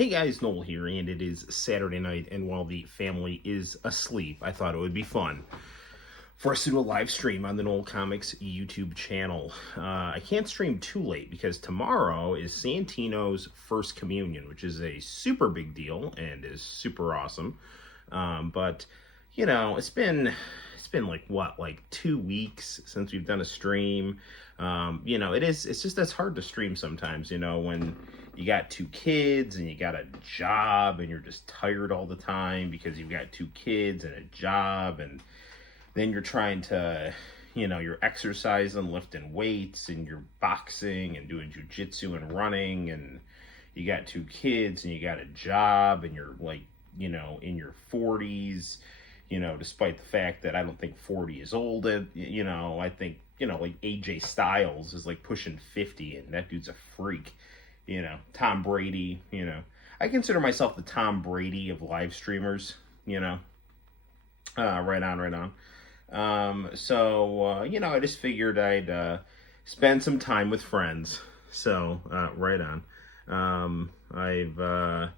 Hey guys, Noel here, and it is Saturday night, and while the family is asleep, I thought it would be fun for us to do a live stream on the Noel ComiX YouTube channel. I can't stream too late because tomorrow is Santino's First Communion, which is a super big deal and is super awesome. But you know, it's been like what, like 2 weeks since we've done a stream. You know, it's just that's hard to stream sometimes, you know, when you got 2 kids and you got a job and you're just tired all the time because you've got 2 kids and a job, and then you're trying to, you know, you're exercising, lifting weights, and you're boxing and doing jujitsu and running, and you got 2 kids and you got a job and you're like, you know, in your 40s, you know, despite the fact that I don't think 40 is old. You know, I think, you know, like AJ Styles is like pushing 50 and that dude's a freak. You know, Tom Brady, you know, I consider myself the Tom Brady of live streamers, you know, right on. So, you know, I just figured I'd spend some time with friends. So, right on. I've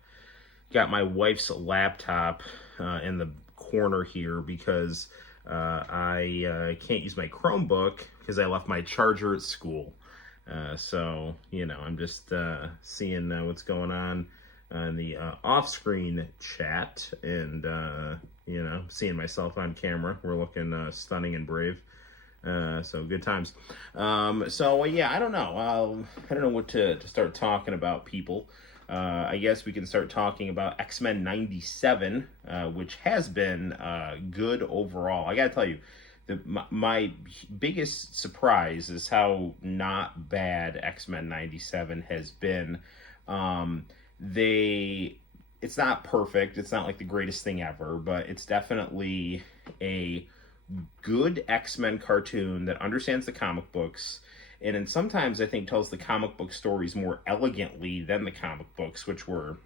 got my wife's laptop in the corner here because I can't use my Chromebook because I left my charger at school. So, you know, I'm just seeing what's going on in the off-screen chat, and, you know, seeing myself on camera. We're looking stunning and brave. So good times. So, yeah, I don't know. I don't know what to start talking about, people. I guess we can start talking about X-Men 97, which has been good overall. I gotta tell you, my biggest surprise is how not bad X-Men 97 has been. It's not perfect. It's not like the greatest thing ever, but it's definitely a good X-Men cartoon that understands the comic books, and then sometimes I think tells the comic book stories more elegantly than the comic books, which were,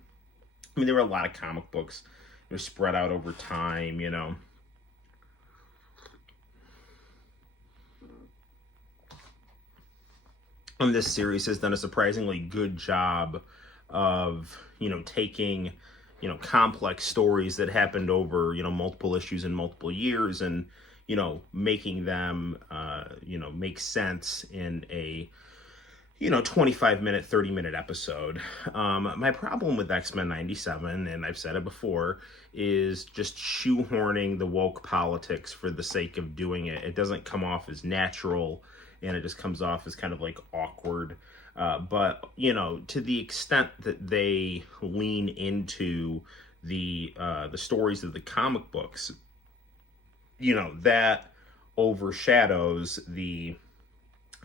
I mean, there were a lot of comic books. They're spread out over time, you know. And this series has done a surprisingly good job of, you know, taking, you know, complex stories that happened over, you know, multiple issues and multiple years, and, you know, making them, you know, make sense in a, you know, 25-minute, 30-minute episode. My problem with X-Men 97, and I've said it before, is just shoehorning the woke politics for the sake of doing it. It doesn't come off as natural, and it just comes off as kind of like awkward. But, you know, to the extent that they lean into the stories of the comic books, you know, that overshadows the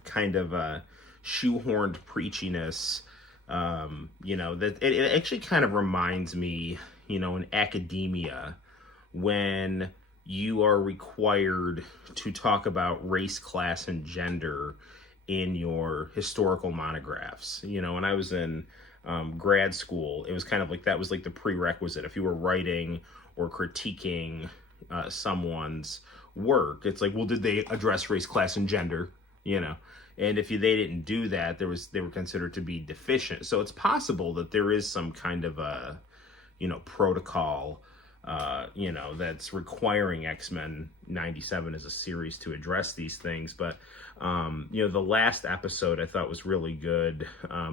kind of shoehorned preachiness. You know, that it actually kind of reminds me, you know, in academia, when you are required to talk about race, class, and gender in your historical monographs. You know, when I was in grad school, it was kind of like that was like the prerequisite. If you were writing or critiquing someone's work, it's like, well, did they address race, class, and gender? You know, and if they didn't do that, they were considered to be deficient. So it's possible that there is some kind of a, you know, protocol, you know, that's requiring X-Men 97 as a series to address these things. But, you know, the last episode I thought was really good.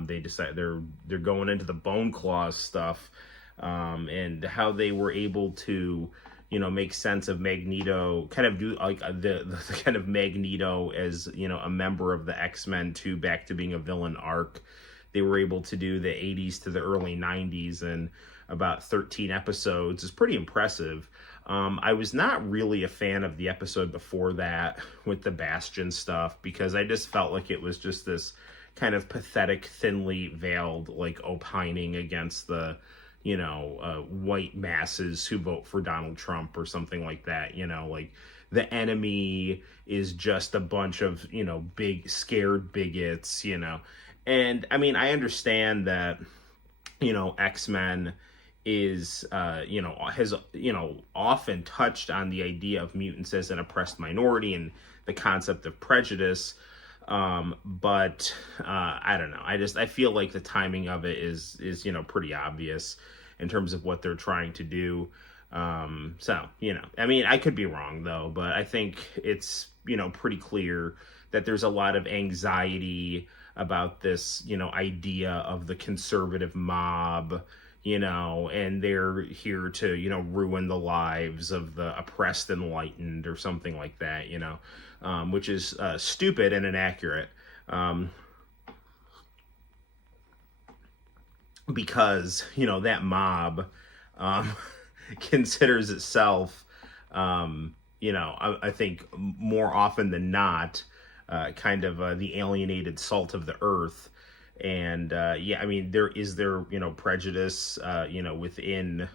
They decide they're going into the Bone Claws stuff, and how they were able to, you know, make sense of Magneto, kind of do like the kind of Magneto as, you know, a member of the X-Men to back to being a villain arc. They were able to do the 80s to the early 90s in about 13 episodes. Is pretty impressive. I was not really a fan of the episode before that with the Bastion stuff, because I just felt like it was just this kind of pathetic, thinly veiled, like, opining against the, you know, white masses who vote for Donald Trump or something like that. You know, like, the enemy is just a bunch of, you know, big scared bigots, you know. And I mean, I understand that, you know, X-Men is, you know, has, you know, often touched on the idea of mutants as an oppressed minority and the concept of prejudice. But I don't know. I feel like the timing of it is pretty obvious in terms of what they're trying to do. So, I mean, I could be wrong though, but I think it's, pretty clear that there's a lot of anxiety about this, idea of the conservative mob, and they're here to, ruin the lives of the oppressed enlightened or something like that, which is stupid and inaccurate. Because, that mob considers itself, I think more often than not, kind of the alienated salt of the earth. And I mean, there prejudice, within,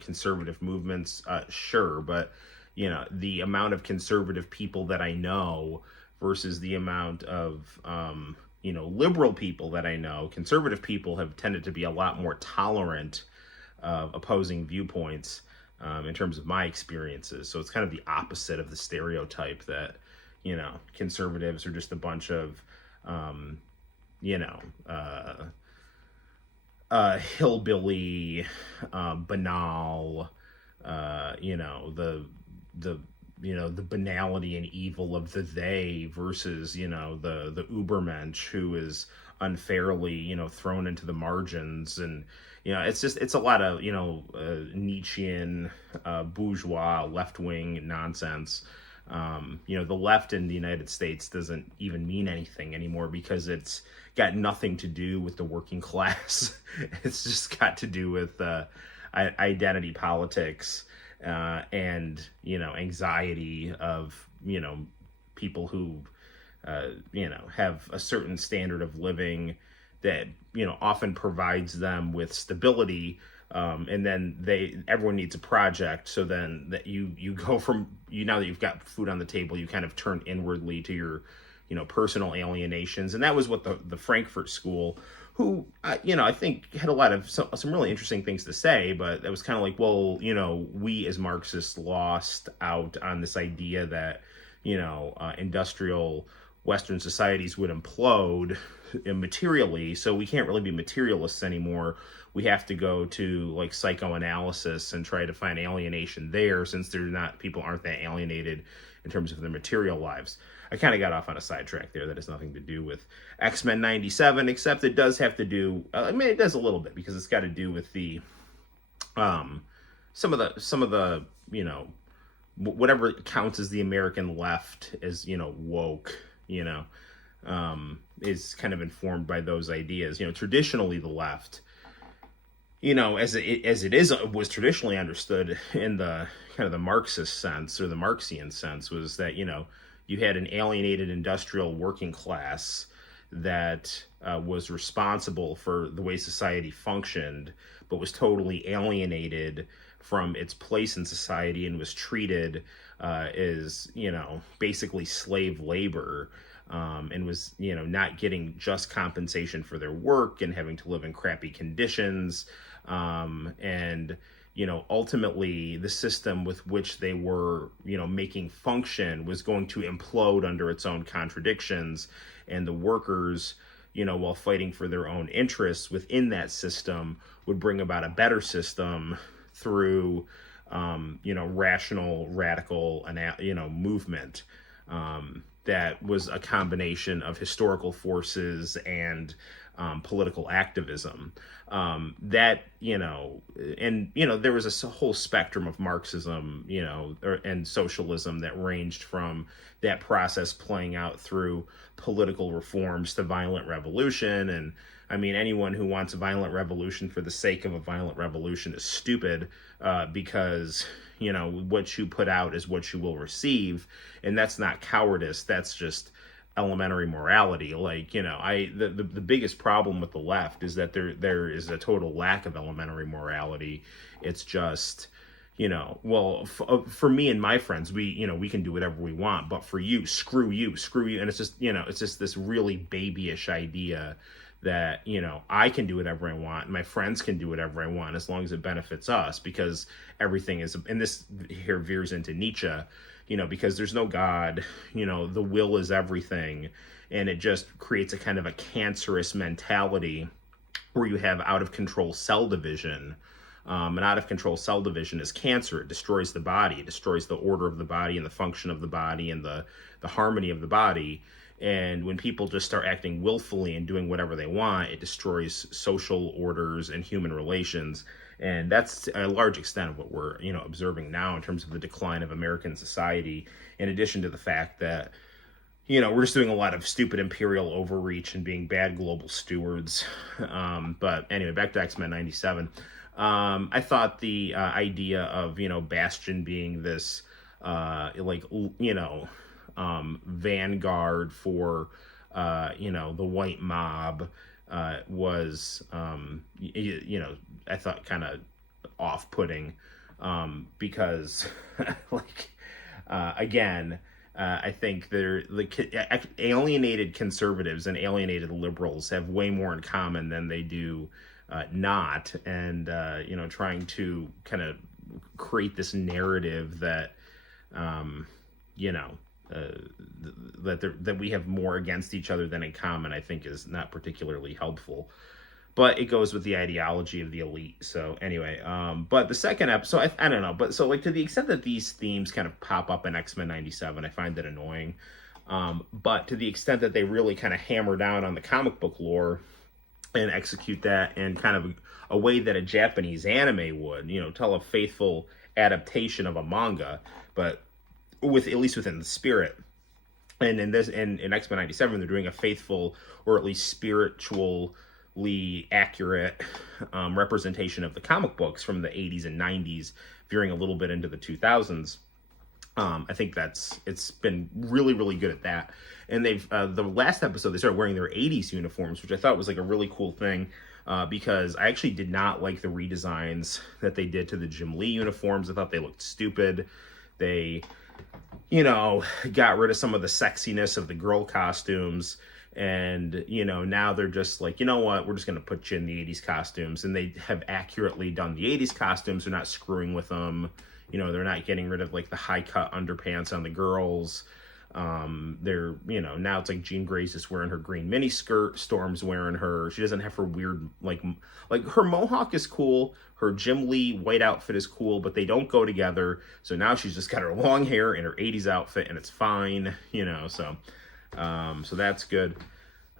conservative movements, sure, but the amount of conservative people that I know versus the amount of liberal people that I know, conservative people have tended to be a lot more tolerant of opposing viewpoints, in terms of my experiences. So it's kind of the opposite of the stereotype that conservatives are just a bunch of hillbilly, banal, the banality and evil of the they versus, the Ubermensch who is unfairly, thrown into the margins. And, it's a lot of, Nietzschean, bourgeois, left-wing nonsense. The left in the United States doesn't even mean anything anymore because it's got nothing to do with the working class. It's just got to do with identity politics, and anxiety of people who have a certain standard of living that often provides them with stability. And then everyone needs a project. So then that you go from, now that you've got food on the table, you kind of turn inwardly to your, personal alienations. And that was what the Frankfurt School, who, I think had a lot of some really interesting things to say, but it was kind of like, well, we as Marxists lost out on this idea that, industrial Western societies would implode materially. So we can't really be materialists anymore. We have to go to like psychoanalysis and try to find alienation there, since people aren't that alienated in terms of their material lives. I kind of got off on a sidetrack there that has nothing to do with X-Men 97, except it does have to do, it does a little bit, because it's got to do with the, some of the, whatever counts as the American left as, woke, is kind of informed by those ideas. Traditionally the left, as it was traditionally understood in the kind of the Marxist sense or the Marxian sense, was that, you had an alienated industrial working class that was responsible for the way society functioned, but was totally alienated from its place in society and was treated as, basically slave labor, and was, not getting just compensation for their work and having to live in crappy conditions. And, ultimately the system with which they were, making function was going to implode under its own contradictions. And the workers, while fighting for their own interests within that system, would bring about a better system through, rational, radical, movement, that was a combination of historical forces and political activism. That, there was a whole spectrum of Marxism, and socialism that ranged from that process playing out through political reforms to violent revolution. And I mean, anyone who wants a violent revolution for the sake of a violent revolution is stupid, because, what you put out is what you will receive. And that's not cowardice. That's just elementary morality. Like, the biggest problem with the left is that there is a total lack of elementary morality. It's just, for me and my friends, we can do whatever we want, but for you, screw you. And it's just, it's just this really babyish idea that, you know, I can do whatever I want, and my friends can do whatever I want as long as it benefits us, because everything is, and this here veers into Nietzsche, you know, because there's no God, you know, the will is everything, and it just creates a kind of a cancerous mentality where you have out of control cell division. And out of control cell division is cancer. It destroys the body. It destroys the order of the body and the function of the body and the harmony of the body. And when people just start acting willfully and doing whatever they want, it destroys social orders and human relations. And that's a large extent of what we're, you know, observing now in terms of the decline of American society, in addition to the fact that, you know, we're just doing a lot of stupid imperial overreach and being bad global stewards. But anyway, back to X-Men 97. I thought the idea of, you know, Bastion being this, like, you know, vanguard for, you know, the white mob was, you know, I thought kind of off-putting, because, like, again, I think they're the alienated conservatives and alienated liberals have way more in common than they do not, and you know, trying to kind of create this narrative that you know, that we have more against each other than in common, I think is not particularly helpful. But it goes with the ideology of the elite. So anyway, but the second episode, I don't know, but so, like, to the extent that these themes kind of pop up in X-Men 97, I find that annoying. But to the extent that they really kind of hammer down on the comic book lore and execute that in kind of a way that a Japanese anime would, you know, tell a faithful adaptation of a manga, but with, at least within the spirit. And in this, in X-Men 97, they're doing a faithful, or at least spiritually accurate representation of the comic books from the 80s and 90s, veering a little bit into the 2000s. I think it's been really, really good at that. And they've, the last episode, they started wearing their 80s uniforms, which I thought was like a really cool thing, because I actually did not like the redesigns that they did to the Jim Lee uniforms. I thought they looked stupid. They, you know, got rid of some of the sexiness of the girl costumes. And, you know, now they're just like, you know what, we're just going to put you in the 80s costumes. And they have accurately done the 80s costumes. They're not screwing with them. You know, they're not getting rid of, like, the high-cut underpants on the girls. They're, you know, now it's like Jean Grey's just wearing her green miniskirt. Storm's wearing her, she doesn't have her weird, like her mohawk is cool. Her Jim Lee white outfit is cool, but they don't go together. So now she's just got her long hair in her 80s outfit, and it's fine, you know, so that's good.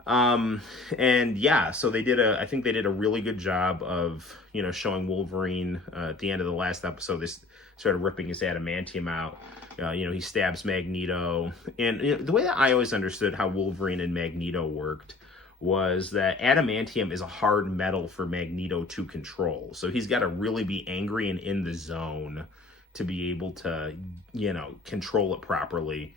And yeah, so I think they did a really good job of, you know, showing Wolverine, at the end of the last episode. They started ripping his adamantium out. You know, he stabs Magneto. And, you know, the way that I always understood how Wolverine and Magneto worked was that adamantium is a hard metal for Magneto to control. So he's got to really be angry and in the zone to be able to, you know, control it properly.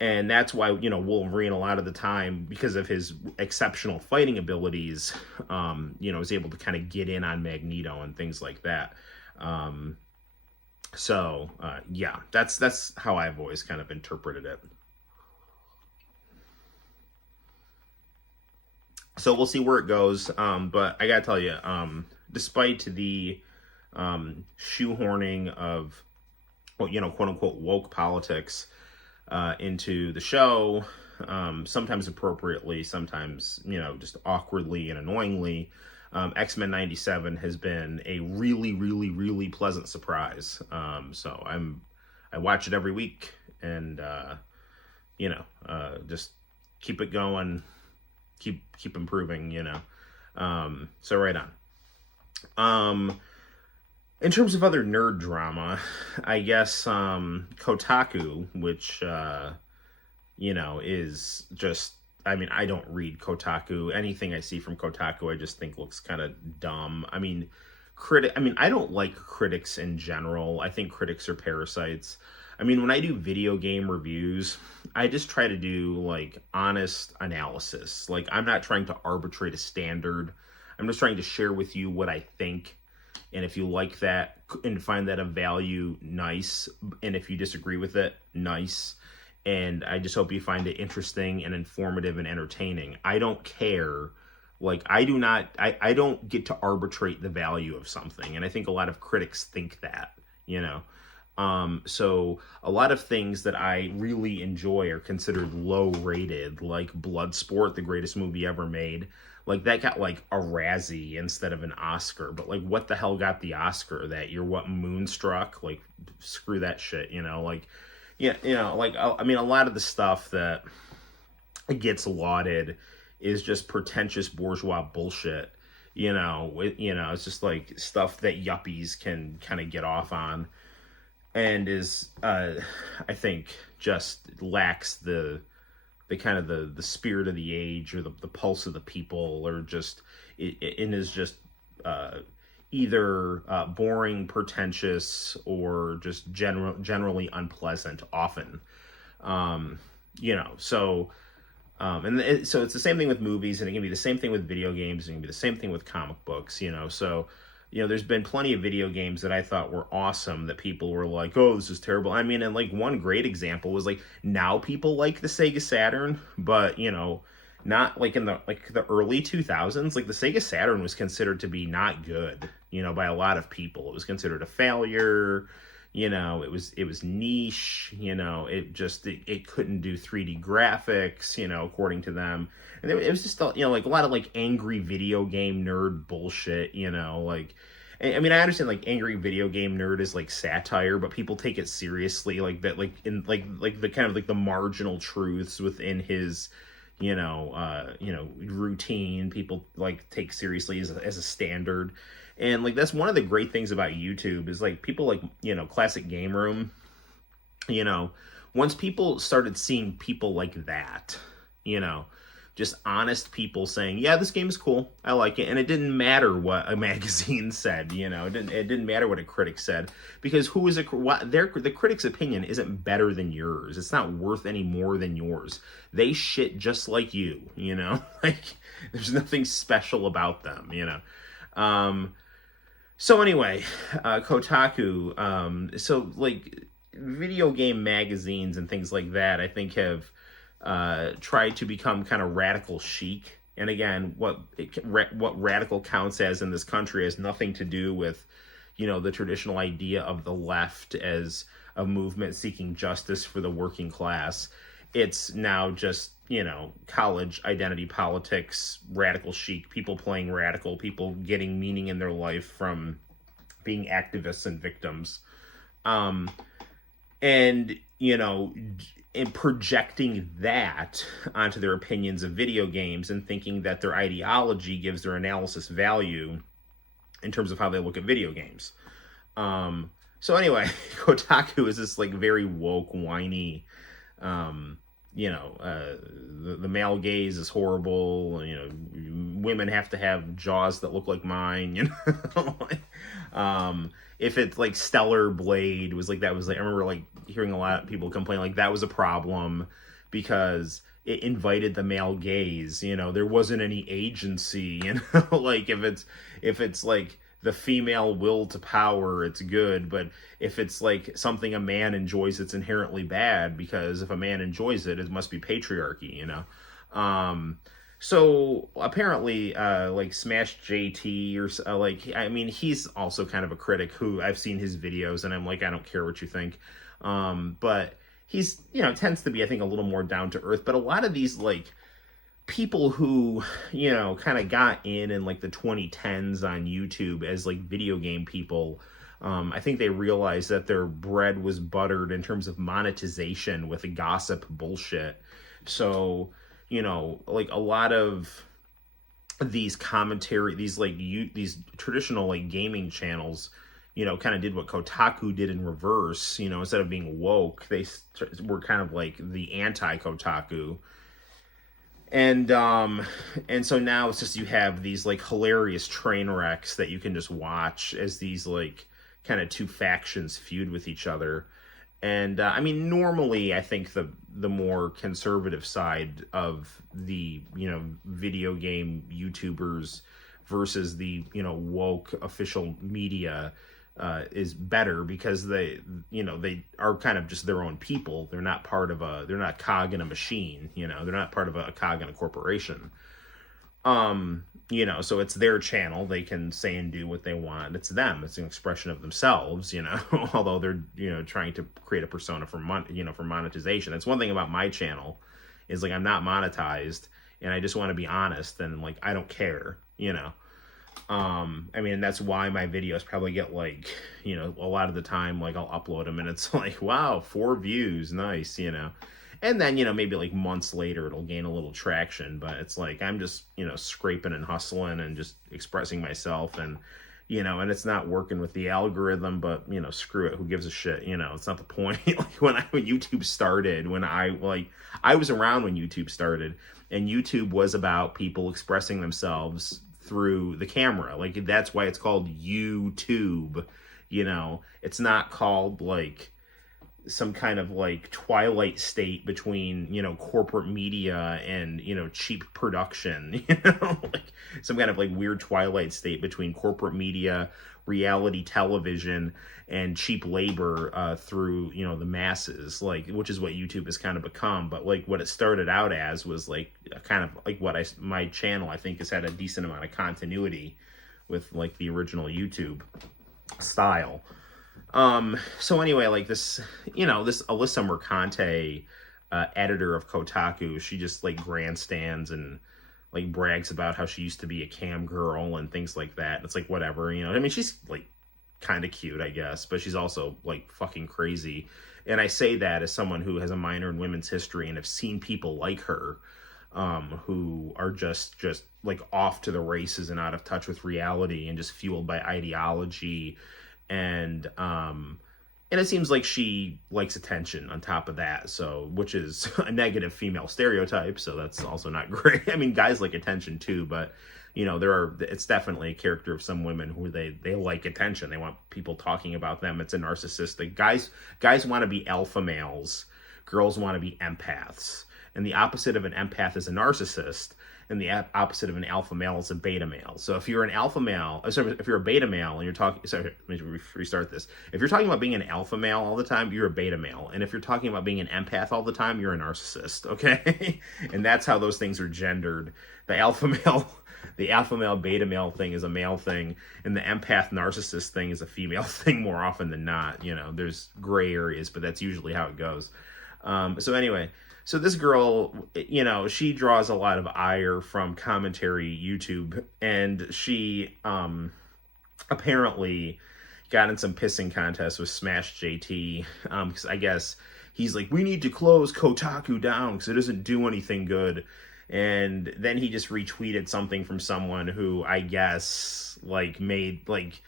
And that's why, you know, Wolverine, a lot of the time, because of his exceptional fighting abilities, you know, is able to kind of get in on Magneto and things like that. Yeah, that's how I've always kind of interpreted it. So we'll see where it goes. But I gotta tell you, despite the shoehorning of, well, you know, quote unquote woke politics into the show, sometimes appropriately, sometimes, you know, just awkwardly and annoyingly, X-Men 97 has been a really, really, really pleasant surprise. So I watch it every week, and you know, just keep it going, keep improving, you know. So right on. In terms of other nerd drama, I guess Kotaku, which, you know, is just, I mean, I don't read Kotaku. Anything I see from Kotaku, I just think looks kind of dumb. I mean, I don't like critics in general. I think critics are parasites. I mean, when I do video game reviews, I just try to do, like, honest analysis. Like, I'm not trying to arbitrate a standard. I'm just trying to share with you what I think. And if you like that and find that of value, nice. And if you disagree with it, nice. And I just hope you find it interesting and informative and entertaining. I don't care Like, I don't get to arbitrate the value of something. And I think a lot of critics think that, you know. So a lot of things that I really enjoy are considered low rated, like Bloodsport, the greatest movie ever made. Like, that got like a Razzie instead of an Oscar. But like, what the hell got the Oscar? That year? What, Moonstruck? Like, screw that shit, you know. Like, yeah, you know, like, I mean, a lot of the stuff that gets lauded is just pretentious bourgeois bullshit. It's just like stuff that yuppies can kind of get off on, and is I think just lacks the kind of the spirit of the age, or the pulse of the people, or just it is just either boring, pretentious, or just generally unpleasant often. So so it's the same thing with movies, and it can be the same thing with video games, and it can be the same thing with comic books, So, there's been plenty of video games that I thought were awesome that people were like, oh, this is terrible. I mean, and like one great example was like, now people like the Sega Saturn, but, not like in the early 2000s, like the Sega Saturn was considered to be not good, by a lot of people. It was considered a failure. It was niche, it couldn't do 3D graphics, according to them. And it was just, like a lot of like angry video game nerd bullshit, like, I mean, I understand like angry video game nerd is like satire, but people take it seriously, like that, like in like the kind of like the marginal truths within his, routine, people like take seriously as a standard. And like, that's one of the great things about YouTube is like people like, Classic Game Room, once people started seeing people like that, just honest people saying, yeah, this game is cool, I like it. And it didn't matter what a magazine said, it didn't matter what a critic said, because the critic's opinion isn't better than yours. It's not worth any more than yours. They shit just like you, like there's nothing special about them, So anyway, Kotaku, so like video game magazines and things like that, I think have tried to become kind of radical chic. And again, what radical counts as in this country has nothing to do with, the traditional idea of the left as a movement seeking justice for the working class. It's now just, college identity politics, radical chic, people playing radical, people getting meaning in their life from being activists and victims. And projecting that onto their opinions of video games and thinking that their ideology gives their analysis value in terms of how they look at video games. So anyway, Kotaku is this like very woke, whiny, the male gaze is horrible. Women have to have jaws that look like mine. If it's like Stellar Blade was like, that was like, I remember like hearing a lot of people complain like that was a problem because it invited the male gaze. There wasn't any agency. Like if it's like the female will to power, it's good. But if it's like something a man enjoys, it's inherently bad, because if a man enjoys it, it must be patriarchy, So apparently, like Smash JT or like, I mean, he's also kind of a critic who I've seen his videos and I'm like, I don't care what you think. But he's, tends to be, I think, a little more down to earth. But a lot of these like people who, kind of got in like the 2010s on YouTube as like video game people, I think they realized that their bread was buttered in terms of monetization with gossip bullshit. So, like a lot of these these traditional like gaming channels, kind of did what Kotaku did in reverse. Instead of being woke, they were kind of like the anti-Kotaku. And so now it's just, you have these like hilarious train wrecks that you can just watch as these like kind of two factions feud with each other. And I mean, normally I think the more conservative side of the, video game YouTubers versus the, woke official media is better, because they are kind of just their own people. They're not part of they're not a cog in a machine, they're not part of a cog in a corporation. You know, so it's their channel. They can say and do what they want. It's them. It's an expression of themselves, you know, although they're, you know, trying to create a persona for for monetization. That's one thing about my channel is like, I'm not monetized and I just want to be honest and like, I don't care, you know. I mean, that's why my videos probably get like, you know, a lot of the time, like I'll upload them and it's like, wow, 4 views. Nice, you know. And then, you know, maybe like months later, it'll gain a little traction, but it's like, I'm just, you know, scraping and hustling and just expressing myself and, you know, and it's not working with the algorithm, but, you know, screw it. Who gives a shit? You know, it's not the point. Like when YouTube started, I was around when YouTube started and YouTube was about people expressing themselves through the camera. Like that's why it's called YouTube, you know. It's not called like some kind of like twilight state between, you know, corporate media and, you know, cheap production, you know, like some kind of like weird twilight state between corporate media, reality television, and cheap labor through, you know, the masses, like, which is what YouTube has kind of become. But like what it started out as was like kind of like my channel, I think, has had a decent amount of continuity with like the original YouTube style. So anyway, like this, you know, this Alyssa Mercante, editor of Kotaku, she just like grandstands and like brags about how she used to be a cam girl and things like that. And it's like, whatever, you know, I mean, she's like kind of cute, I guess, but she's also like fucking crazy. And I say that as someone who has a minor in women's history and have seen people like her, who are just like off to the races and out of touch with reality and just fueled by ideology. And it seems like she likes attention on top of that, so, which is a negative female stereotype, so that's also not great. I mean, guys like attention too, but, you know, it's definitely a character of some women who they like attention. They want people talking about them. It's a narcissistic. Guys want to be alpha males. Girls want to be empaths. And the opposite of an empath is a narcissist. And the opposite of an alpha male is a beta male. So if you're an alpha male, if you're a beta male and you're talking, sorry, let me restart this. If you're talking about being an alpha male all the time, you're a beta male. And if you're talking about being an empath all the time, you're a narcissist, okay? And that's how those things are gendered. The alpha male, beta male thing is a male thing, and the empath narcissist thing is a female thing more often than not. You know, there's gray areas, but that's usually how it goes. So anyway, so this girl, you know, she draws a lot of ire from commentary YouTube, and she apparently got in some pissing contests with Smash JT, because I guess he's like, we need to close Kotaku down because it doesn't do anything good. And then he just retweeted something from someone who I guess like made like,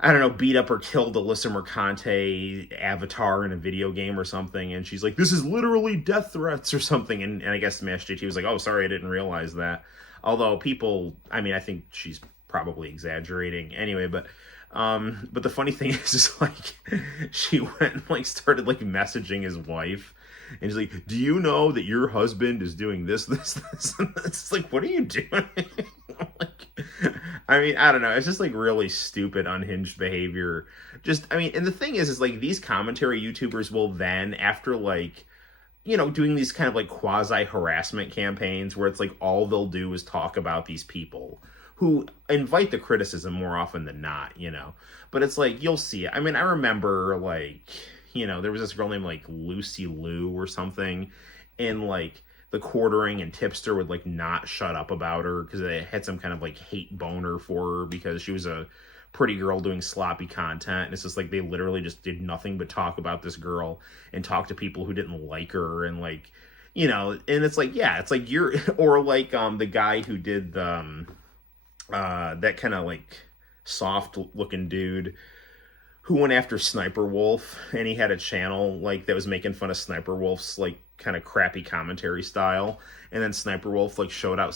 I don't know, beat up or killed Alyssa Mercante avatar in a video game or something. And she's like, this is literally death threats or something. And I guess Smash JT was like, oh, sorry, I didn't realize that. Although people, I mean, I think she's probably exaggerating anyway, but the funny thing is like, she went and like started like messaging his wife. And she's like, do you know that your husband is doing this, this, this? And it's like, what are you doing? Like, I mean, I don't know. It's just like really stupid, unhinged behavior. Just, I mean, and the thing is like these commentary YouTubers will then, after like, you know, doing these kind of like quasi harassment campaigns where it's like all they'll do is talk about these people who invite the criticism more often than not, you know. But it's like, you'll see it. I mean, I remember like, you know, there was this girl named like Lucy Liu or something, and like the Quartering and Tipster would like not shut up about her because they had some kind of like hate boner for her because she was a pretty girl doing sloppy content. And it's just like they literally just did nothing but talk about this girl and talk to people who didn't like her, and like, you know, and it's like, yeah, it's like you're, or like the guy who did the that kind of like soft looking dude who went after Sniper Wolf, and he had a channel like that was making fun of Sniper Wolf's like kind of crappy commentary style. And then Sniper Wolf like showed up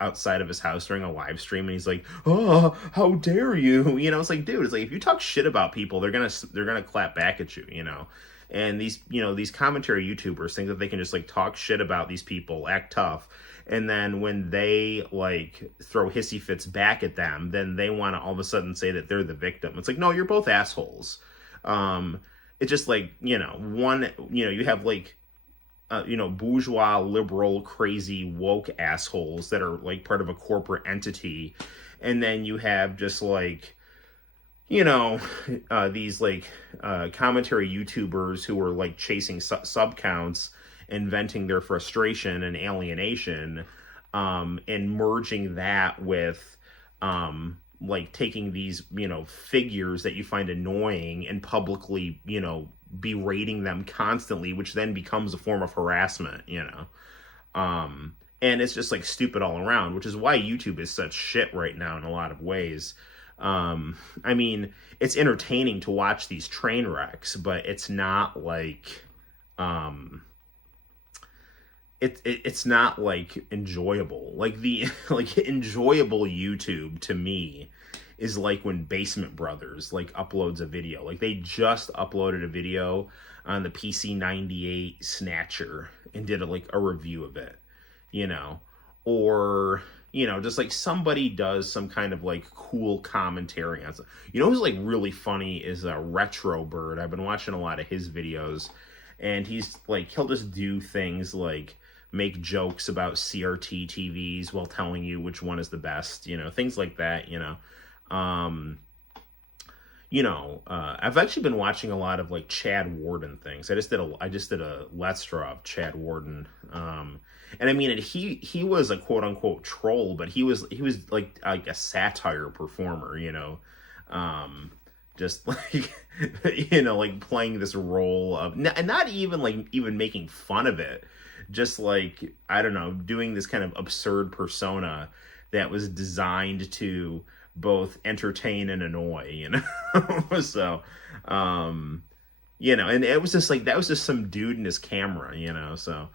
outside of his house during a live stream, and he's like, "Oh, how dare you?" You know, it's like, dude, it's like if you talk shit about people, they're gonna clap back at you, you know. And these, you know, these commentary YouTubers think that they can just like talk shit about these people, act tough, and then when they like throw hissy fits back at them, then they want to all of a sudden say that they're the victim. It's like, no, you're both assholes. It's just like, you know, you have like bourgeois, liberal, crazy, woke assholes that are like part of a corporate entity. And then you have just like, these like commentary YouTubers who are like chasing sub counts and venting their frustration and alienation, and merging that with like taking these figures that you find annoying and publicly berating them constantly, which then becomes a form of harassment. And it's just like stupid all around, which is why YouTube is such shit right now in a lot of ways. I mean, it's entertaining to watch these train wrecks, but it's not like, it's not like enjoyable. Like the like enjoyable YouTube to me is like when Basement Brothers like uploads a video. Like they just uploaded a video on the PC-98 Snatcher and did a review of it, or just like somebody does some kind of like cool commentary on stuff. Who's like really funny is a Retro Bird. I've been watching a lot of his videos, and he's like, he'll just do things like make jokes about CRT TVs while telling you which one is the best, things like that. I've actually been watching a lot of like Chad Warden things. I just did a Let's Draw of Chad Warden. And I mean, he was a quote unquote troll, but he was like a satire performer, just like, like playing this role of, and not even making fun of it. Just like, I don't know, doing this kind of absurd persona that was designed to both entertain and annoy, so, and it was just like, that was just some dude in his camera, so,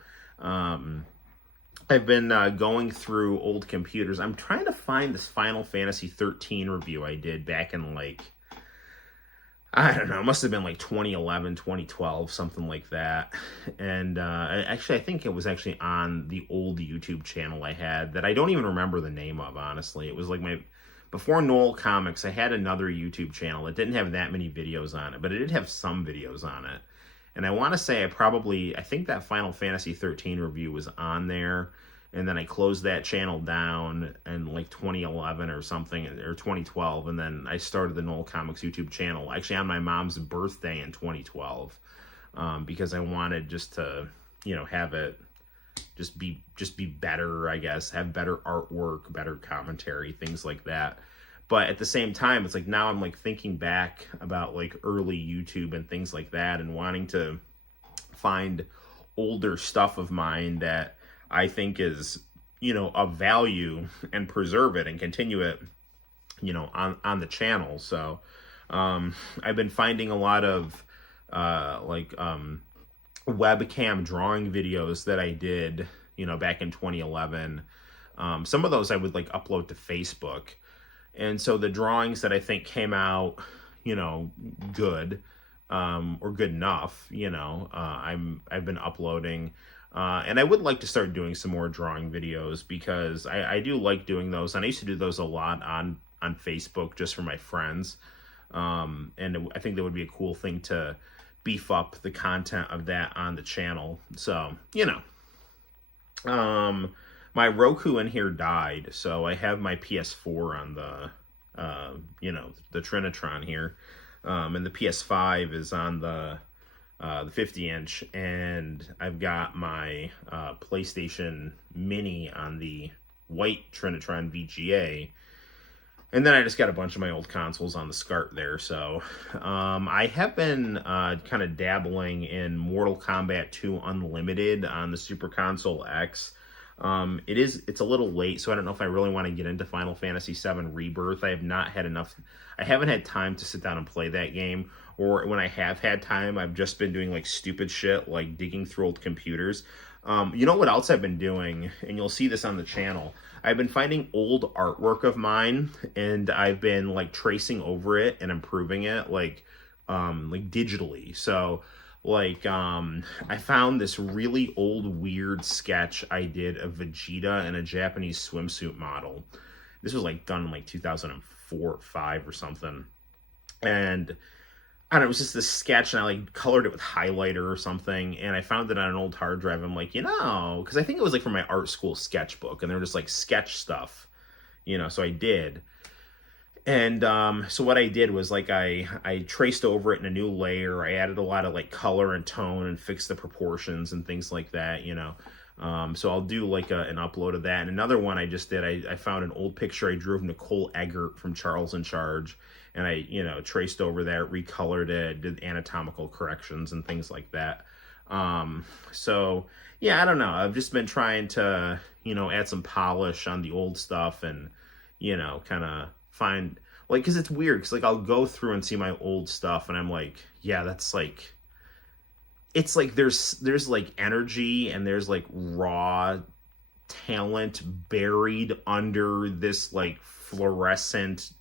I've been going through old computers. I'm trying to find this Final Fantasy 13 review I did back in like, I don't know, it must have been like 2011, 2012, something like that. And I think it was actually on the old YouTube channel I had that I don't even remember the name of, honestly. It was like before Noel ComiX, I had another YouTube channel that didn't have that many videos on it, but it did have some videos on it. And I want to say I think that Final Fantasy 13 review was on there. And then I closed that channel down in like 2011 or something, or 2012. And then I started the Noel ComiX YouTube channel, actually on my mom's birthday in 2012. Because I wanted just to, have it just be better, I guess, have better artwork, better commentary, things like that. But at the same time, it's like now I'm like thinking back about like early YouTube and things like that, and wanting to find older stuff of mine that I think is, of value, and preserve it and continue it, on the channel. So, I've been finding a lot of, webcam drawing videos that I did, back in 2011. Some of those I would like upload to Facebook. And so the drawings that I think came out, good, or good enough, I've been uploading. And I would like to start doing some more drawing videos, because I do like doing those. And I used to do those a lot on Facebook just for my friends. And I think that would be a cool thing to beef up the content of that on the channel. So, my Roku in here died. So I have my PS4 on the, the Trinitron here. And the PS5 is on the 50-inch, and I've got my PlayStation Mini on the white Trinitron VGA, and then I just got a bunch of my old consoles on the SCART there. So I have been kind of dabbling in Mortal Kombat 2 Unlimited on the Super Console X. It's a little late, so I don't know if I really want to get into Final Fantasy VII Rebirth. I haven't had time to sit down and play that game, or when I have had time, I've just been doing like stupid shit, like digging through old computers. You know what else I've been doing, and you'll see this on the channel. I've been finding old artwork of mine, and I've been like tracing over it and improving it, like digitally. So like, I found this really old weird sketch I did of Vegeta in a Japanese swimsuit model. This was like done in like 2004 or 5 or something. And I don't know, it was just this sketch, and I like colored it with highlighter or something, and I found it on an old hard drive. I'm like, because I think it was like from my art school sketchbook, and they were just like sketch stuff, so I did. And so what I did was like I traced over it in a new layer. I added a lot of like color and tone and fixed the proportions and things like that, So I'll do like an upload of that. And another one I just did, I found an old picture I drew of Nicole Eggert from Charles in Charge. And I, traced over that, recolored it, did anatomical corrections and things like that. So yeah, I don't know. I've just been trying to, add some polish on the old stuff and, kind of find, like, because it's weird, because like I'll go through and see my old stuff and I'm like, yeah, that's like, it's like there's like energy and there's like raw talent buried under this like fluorescent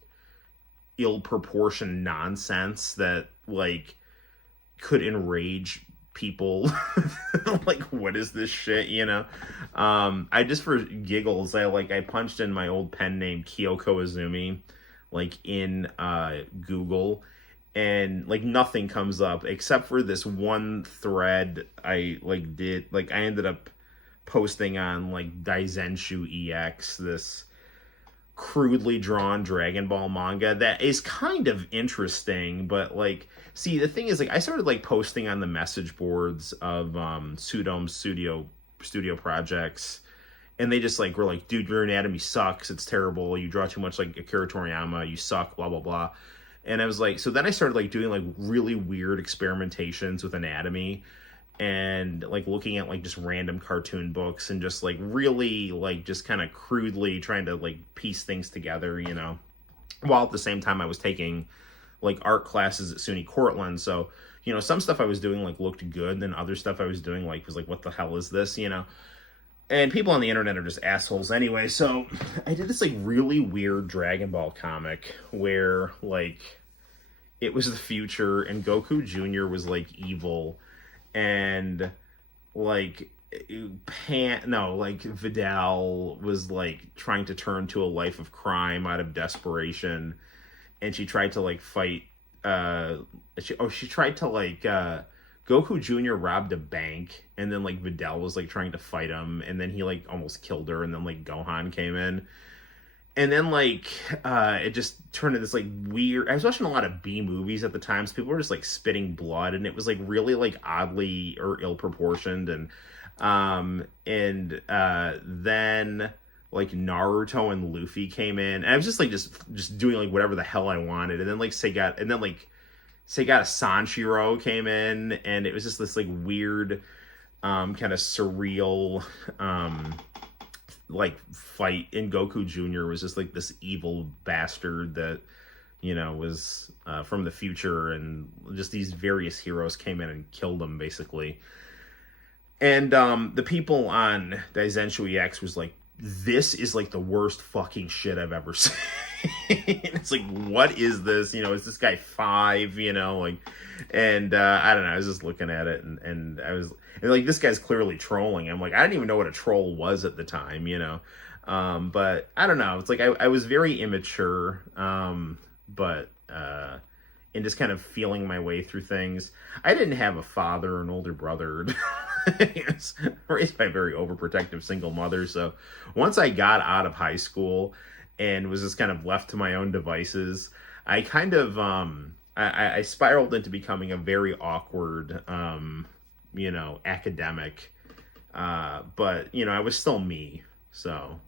ill-proportioned nonsense that like could enrage people. Like, what is this shit, I just, for giggles, I punched in my old pen name Kyoko Izumi like in Google, and like nothing comes up except for this one thread I like did. Like, I ended up posting on like Daizenshu EX, this crudely drawn Dragon Ball manga that is kind of interesting, but like, see, the thing is, like, I started like posting on the message boards of Sudome's studio projects, and they just like were like, dude, your anatomy sucks, it's terrible, you draw too much like Akira Toriyama, you suck, blah blah blah. And I was like, so then I started like doing like really weird experimentations with anatomy, and like looking at like just random cartoon books and just like really like just kind of crudely trying to like piece things together, while at the same time I was taking like art classes at SUNY Cortland. So, some stuff I was doing like looked good, and then other stuff I was doing like was like, what the hell is this, And people on the internet are just assholes anyway. So I did this like really weird Dragon Ball comic where like it was the future and Goku Jr. was like evil, and like Vidal was like trying to turn to a life of crime out of desperation, and she tried to like fight she tried to like Goku Jr. robbed a bank, and then like Vidal was like trying to fight him, and then he like almost killed her, and then like Gohan came in. And then, like, it just turned into this, like, weird... I was watching a lot of B movies at the time, so people were just, like, spitting blood, and it was, like, really, like, oddly or ill-proportioned, and then, like, Naruto and Luffy came in, and I was just, like, just doing, like, whatever the hell I wanted, and then, like, Segata Sanshiro came in, and it was just this, like, weird, kind of surreal, like fight, and Goku Jr. was just like this evil bastard that was from the future, and just these various heroes came in and killed him basically. And the people on Daizenshu EX was like, this is like the worst fucking shit I've ever seen. It's like, what is this? Is this guy 5? Like, and I don't know. I was just looking at it, and I was like, this guy's clearly trolling. I'm like, I didn't even know what a troll was at the time, but I don't know. It's like I was very immature, but in just kind of feeling my way through things. I didn't have a father or an older brother. I was raised by a very overprotective single mother. So once I got out of high school and was just kind of left to my own devices, I kind of I spiraled into becoming a very awkward academic, but I was still me. So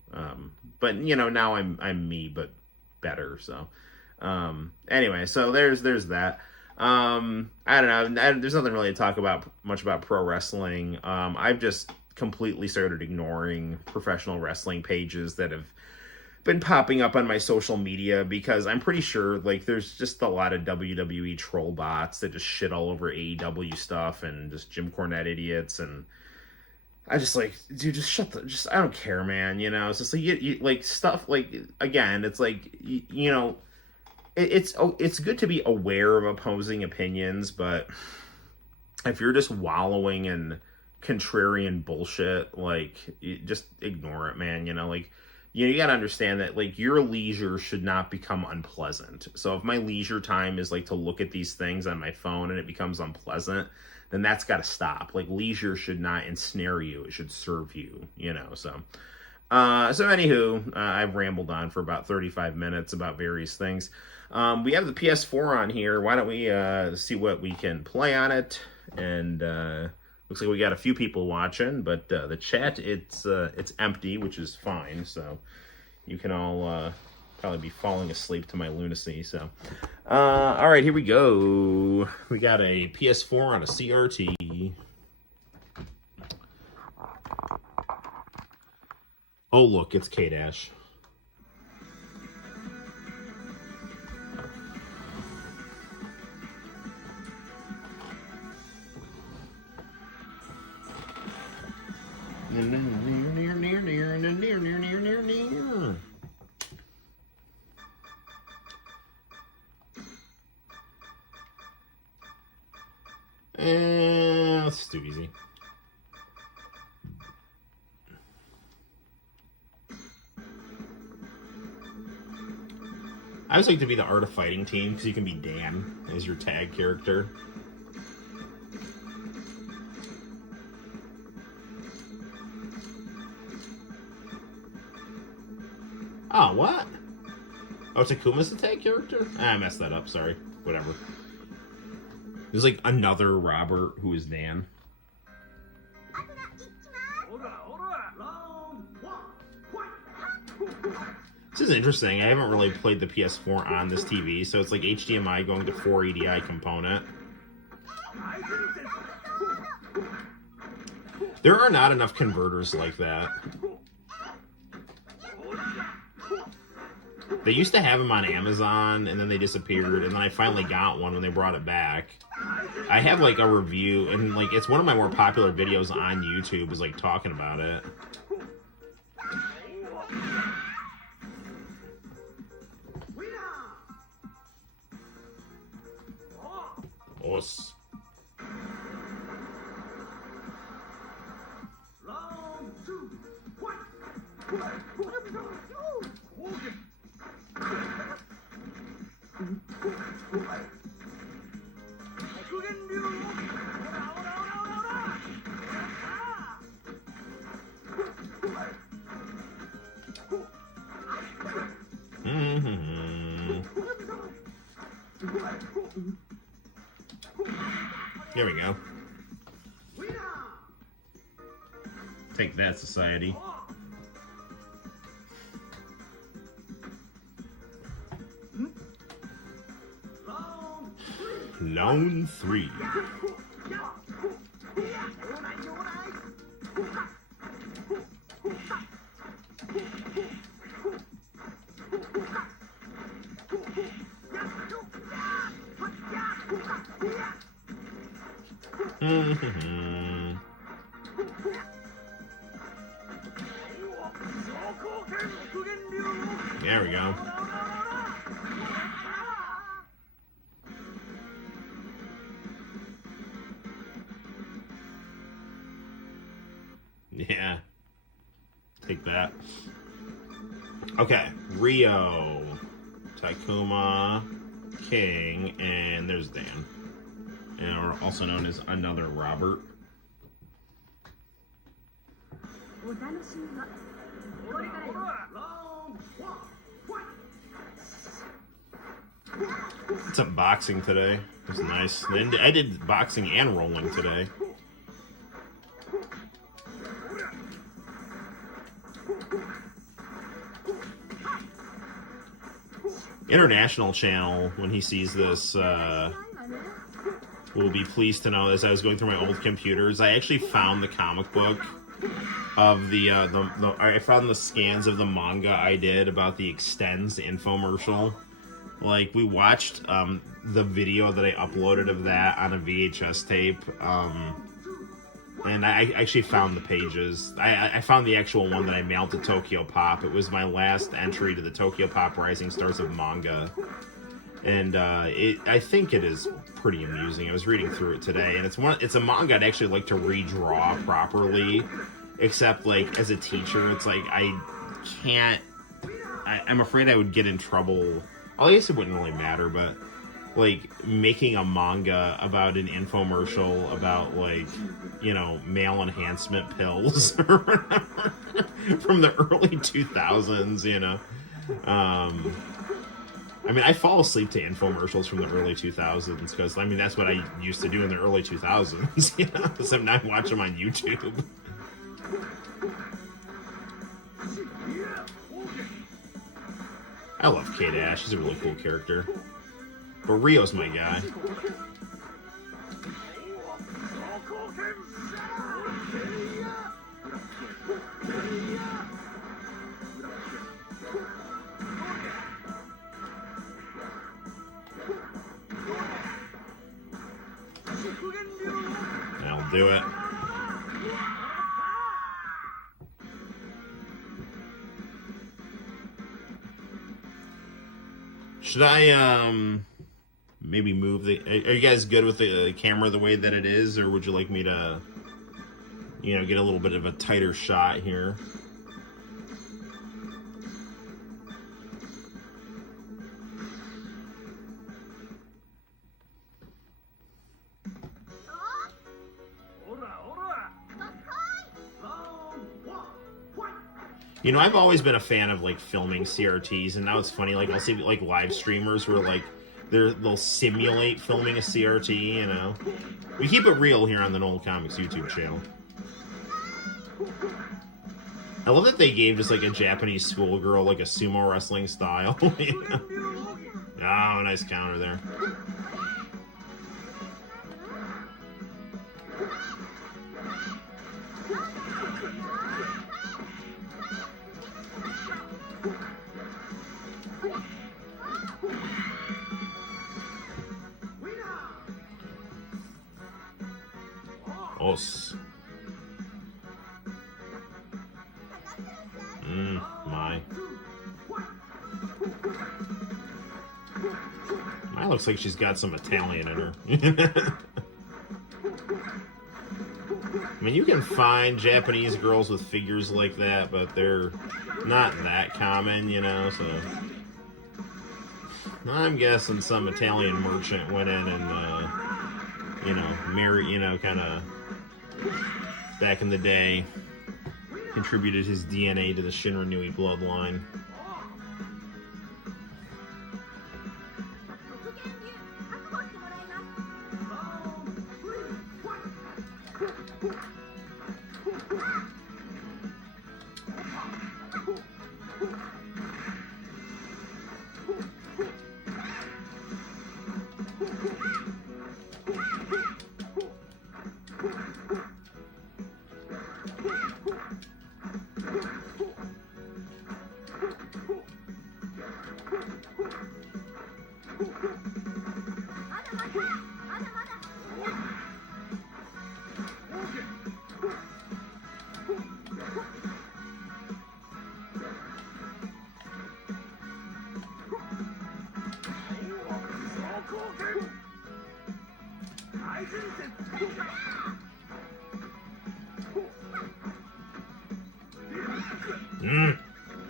but now I'm me but better. So anyway, so there's that. I don't know. There's nothing really to talk much about pro wrestling. I've just completely started ignoring professional wrestling pages that have been popping up on my social media, because I'm pretty sure like there's just a lot of WWE troll bots that just shit all over AEW stuff, and just Jim Cornette idiots, and I just like, dude, just I don't care, man. It's just like you like stuff like, again, it's like it's good to be aware of opposing opinions, but if you're just wallowing in contrarian bullshit, like, just ignore it, man. Like, you got to understand that, like, your leisure should not become unpleasant. So if my leisure time is, like, to look at these things on my phone and it becomes unpleasant, then that's got to stop. Like, leisure should not ensnare you. It should serve you, you know, so. So anywho, I've rambled on for about 35 minutes about various things. We have the PS4 on here. Why don't we see what we can play on it? And looks like we got a few people watching, but the chat, it's empty, which is fine. So you can all probably be falling asleep to my lunacy. So, all right, here we go. We got a PS4 on a CRT. Oh, look, it's K-Dash. Let's do easy. I always like to be the Art of Fighting team because you can be Dan as your tag character. Oh, what? Oh, Takuma's the tag character? I messed that up, sorry. Whatever. There's like another Robert who is Dan. This is interesting. I haven't really played the PS4 on this TV, so it's like HDMI going to 480i component. There are not enough converters like that. They used to have them on Amazon, and then they disappeared, and then I finally got one when they brought it back. I have like a review, and like it's one of my more popular videos on YouTube is like talking about it. Os. There we go. Take that, society. Lone 3. There we go. Yeah. Take that. Okay. Rio, Takuma, King, and there's Dan. And also known as another Robert. It's up boxing today. It's nice. I did boxing and rolling today. International channel, when he sees this, will be pleased to know, as I was going through my old computers, I actually found the comic book of I found the scans of the manga I did about the Extends infomercial. Like, we watched the video that I uploaded of that on a VHS tape, and I actually found the pages. I found the actual one that I mailed to Tokyo Pop. It was my last entry to the Tokyo Pop Rising Stars of Manga. And I think it is pretty amusing. I was reading through it today, and it's a manga I'd actually like to redraw properly. Except, like, as a teacher, it's like can't. I'm afraid I would get in trouble. Well, I guess it wouldn't really matter, but like making a manga about an infomercial about like, you know, male enhancement pills or whatever from the early 2000s, you know. I mean, I fall asleep to infomercials from the early 2000s because, I mean, that's what I used to do in the early 2000s, you know, because I'm not watching them on YouTube. I love Kate Ash. She's a really cool character. But Rio's my guy. That'll do it. Should I, maybe move the... Are you guys good with the camera the way that it is? Or would you like me to, you know, get a little bit of a tighter shot here? You know, I've always been a fan of, like, filming CRTs, and now it's funny, like, I'll see, like, live streamers where, like, they'll simulate filming a CRT, you know? We keep it real here on the Noel ComiX YouTube channel. I love that they gave just, like, a Japanese schoolgirl, like, a sumo wrestling style. You know? Oh, nice counter there. Os. My. Mine looks like she's got some Italian in her. I mean, you can find Japanese girls with figures like that, but they're not that common, you know, so... I'm guessing some Italian merchant went in and, you know, married, you know, kind of... back in the day, contributed his DNA to the Shinranui bloodline.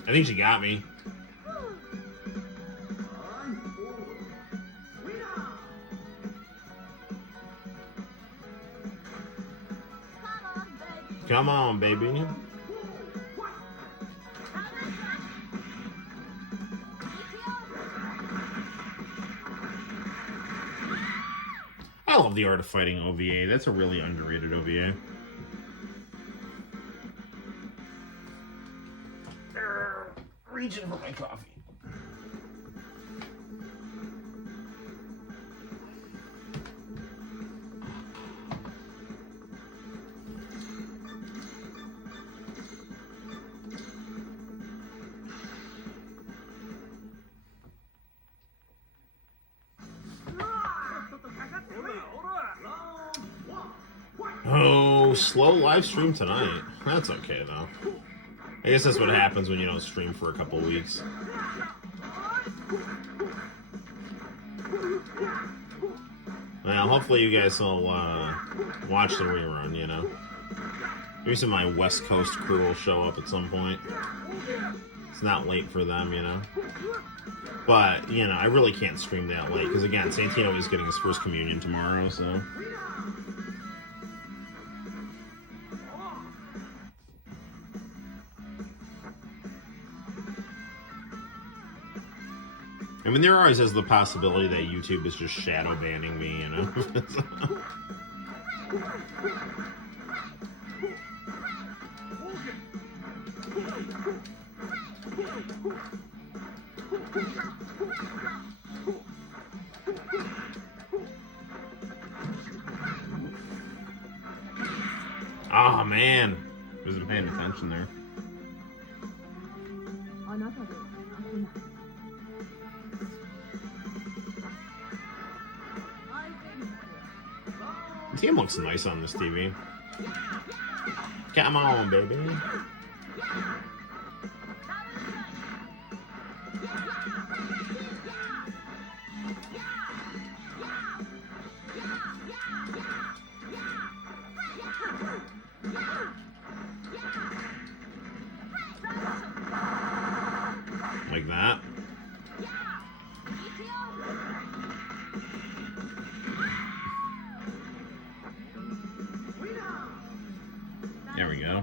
I think she got me. Come on, baby. I love the Art of Fighting OVA. That's a really underrated OVA. Reaching for my coffee. Oh, slow live stream tonight. That's okay though. I guess that's what happens when you don't stream for a couple weeks. Well, hopefully you guys will watch the rerun, you know. Maybe some of my West Coast crew will show up at some point. It's not late for them, you know. But, you know, I really can't stream that late. Because, again, Santino is getting his first communion tomorrow, so... I mean, there always is the possibility that YouTube is just shadow banning me, you know? Oh, man. Wasn't paying attention there. The team looks nice on this TV. Come on, baby. Like that. There we go.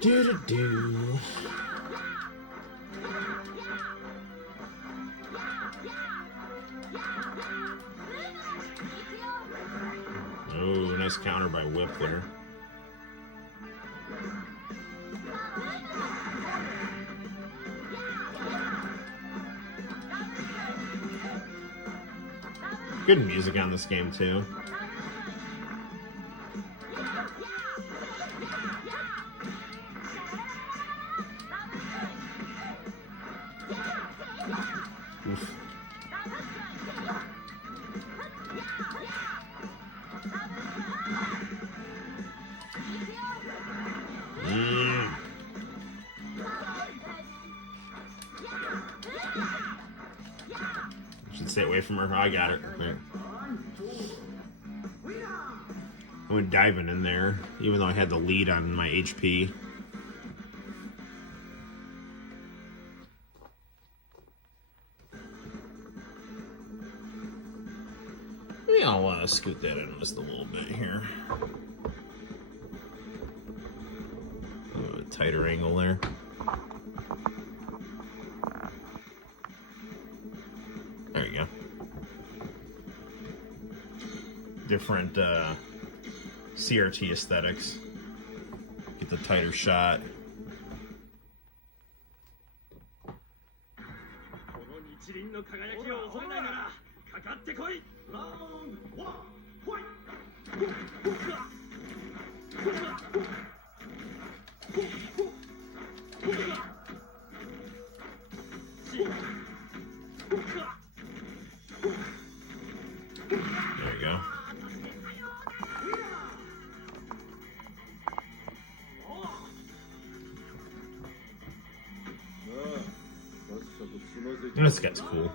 Do-do-do. Oh, nice counter by Whip there. Good music on this game, too. Oof. Should stay away from her. I got it. Right. I went diving in there, even though I had the lead on my HP. Maybe I'll scoot that in just a little bit here. A tighter angle there. There you go. Different CRT aesthetics. Get the tighter shot. There you go. And this guy's cool.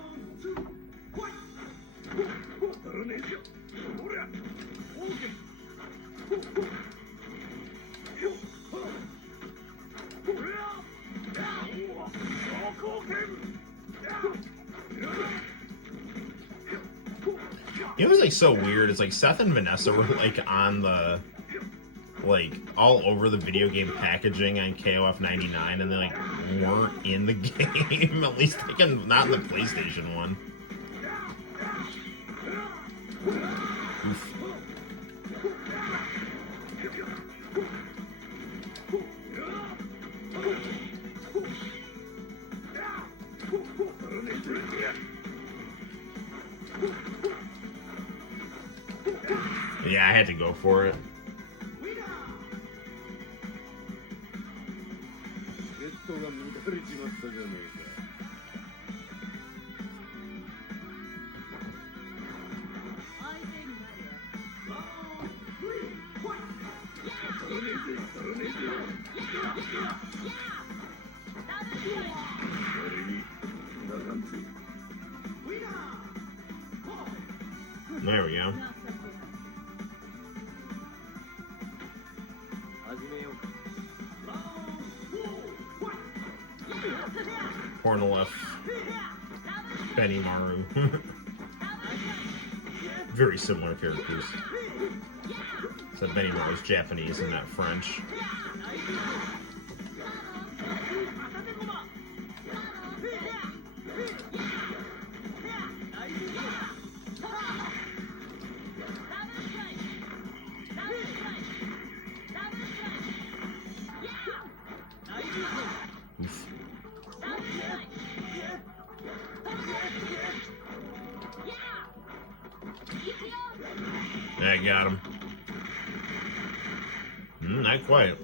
It was like so weird. It's like Seth and Vanessa were like on the, like, all over the video game packaging on KOF 99, and they like weren't in the game. At least they can, not in the PlayStation one. Oof. Yeah, I had to go for it. Pornolef, Benny Maru. Very similar characters. Except Benny Maru's Japanese and not French. Oof. I got him. Not quite.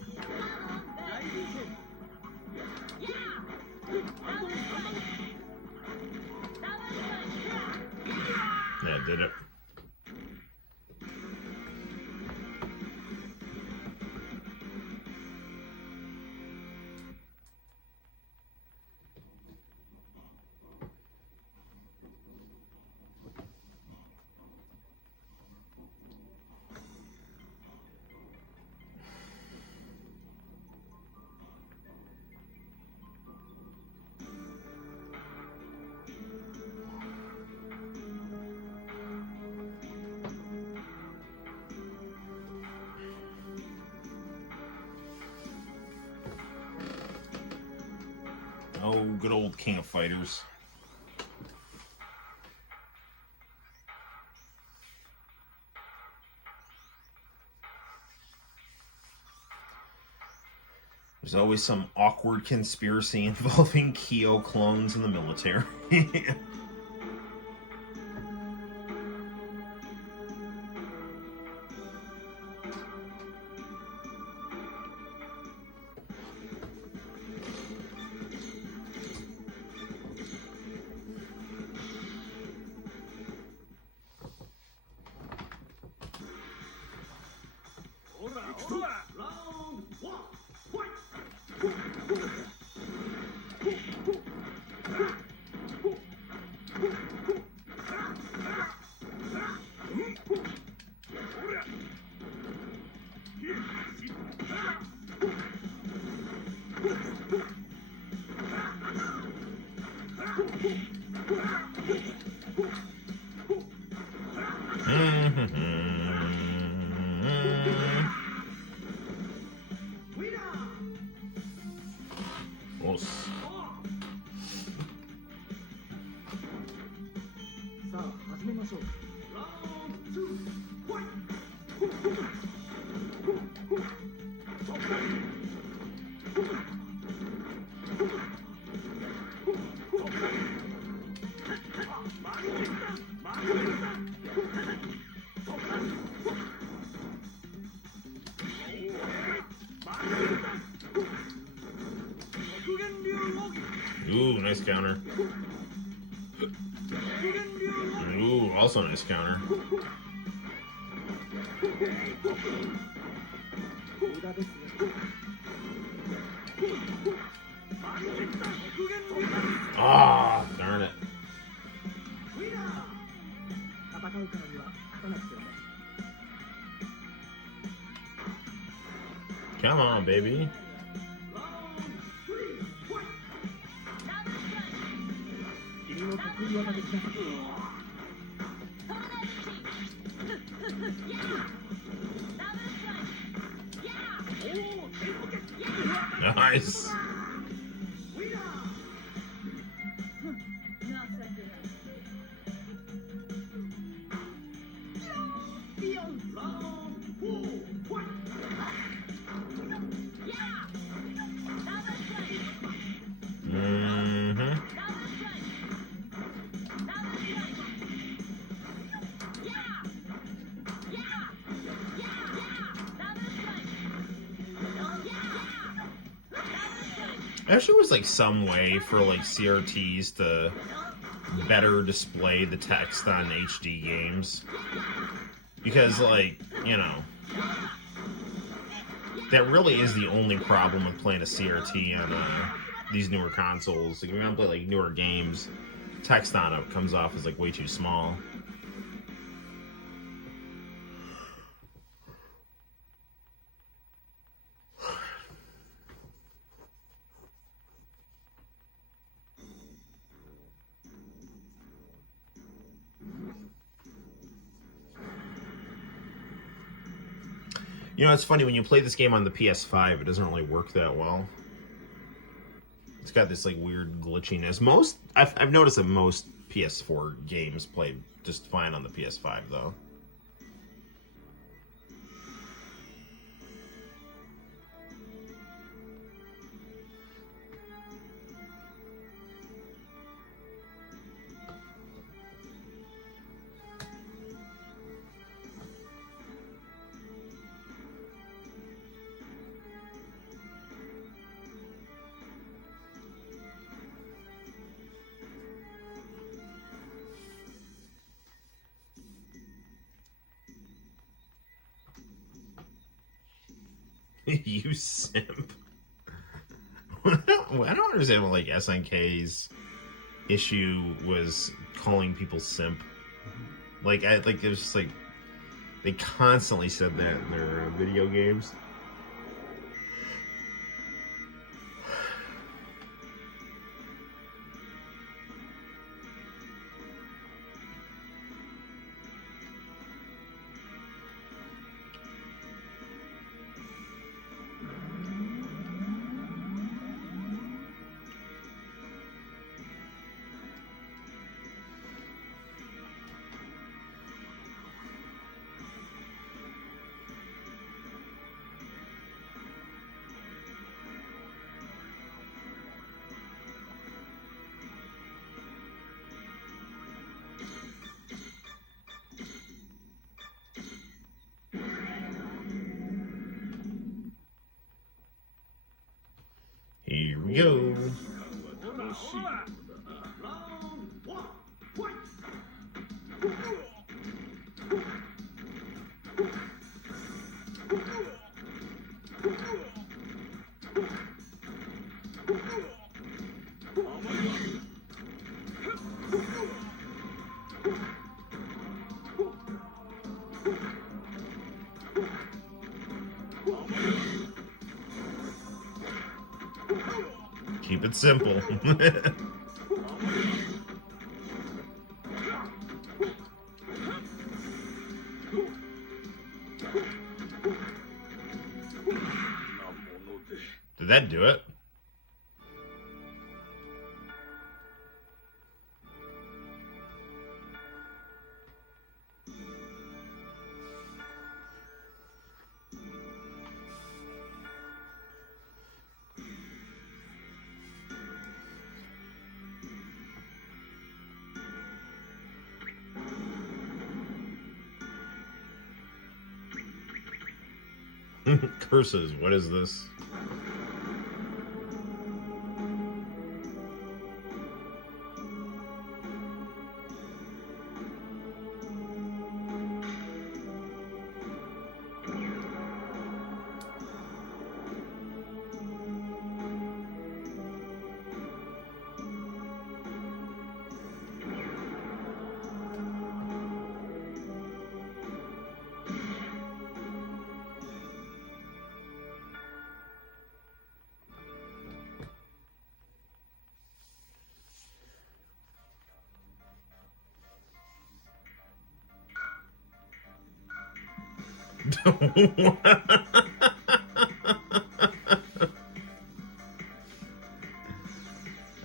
That did it. Oh, good old King of Fighters. There's always some awkward conspiracy involving KO clones in the military. Ooh, nice counter. Ooh, also nice counter. Ah, darn it. Come on, baby. Nice. I wish there was like some way for like CRTs to better display the text on HD games, because like, you know, that really is the only problem with playing a CRT on these newer consoles. Like, if you're gonna play like newer games, text on it comes off as like way too small. You know, it's funny, when you play this game on the PS5, it doesn't really work that well. It's got this like weird glitchiness. I've noticed that most PS4 games play just fine on the PS5 though. You simp. I don't understand what like SNK's issue was calling people simp. Like it was just like they constantly said that in their video games. Here we go. Keep it simple. Did that do it? Curses, what is this?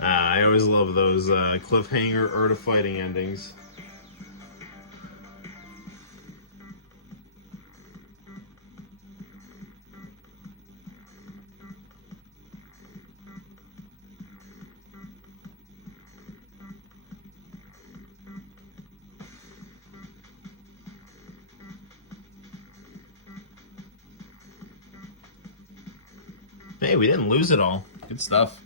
I always love those cliffhanger Art of Fighting endings. Hey, we didn't lose it all. Good stuff.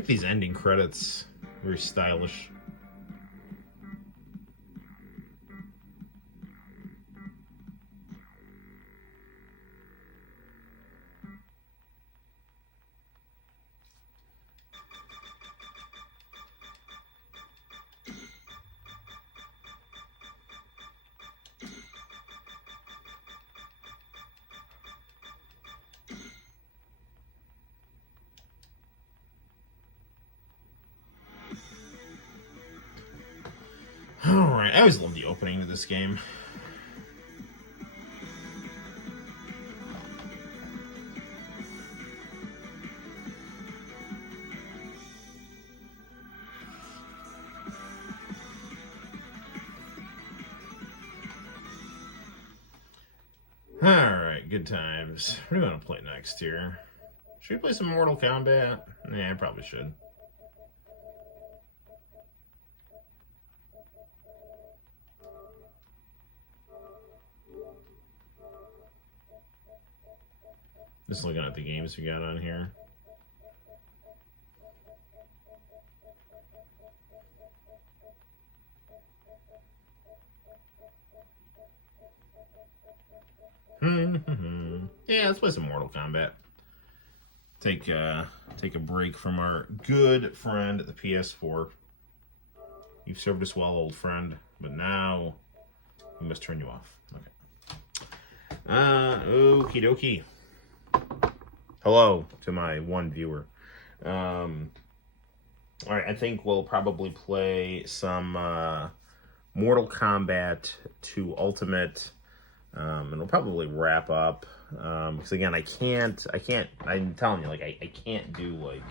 like these ending credits. Very stylish. Alright, I always love the opening of this game. Alright, good times. What do we want to play next here? Should we play some Mortal Kombat? Yeah, I probably should. Just looking at the games we got on here. Yeah, let's play some Mortal Kombat. Take a break from our good friend at the PS4. You've served us well, old friend, but now we must turn you off. Okay. Okie dokie. Hello to my one viewer. All right, I think we'll probably play some Mortal Kombat 2 Ultimate, and we'll probably wrap up. Because again, I can't. I'm telling you, like I can't do like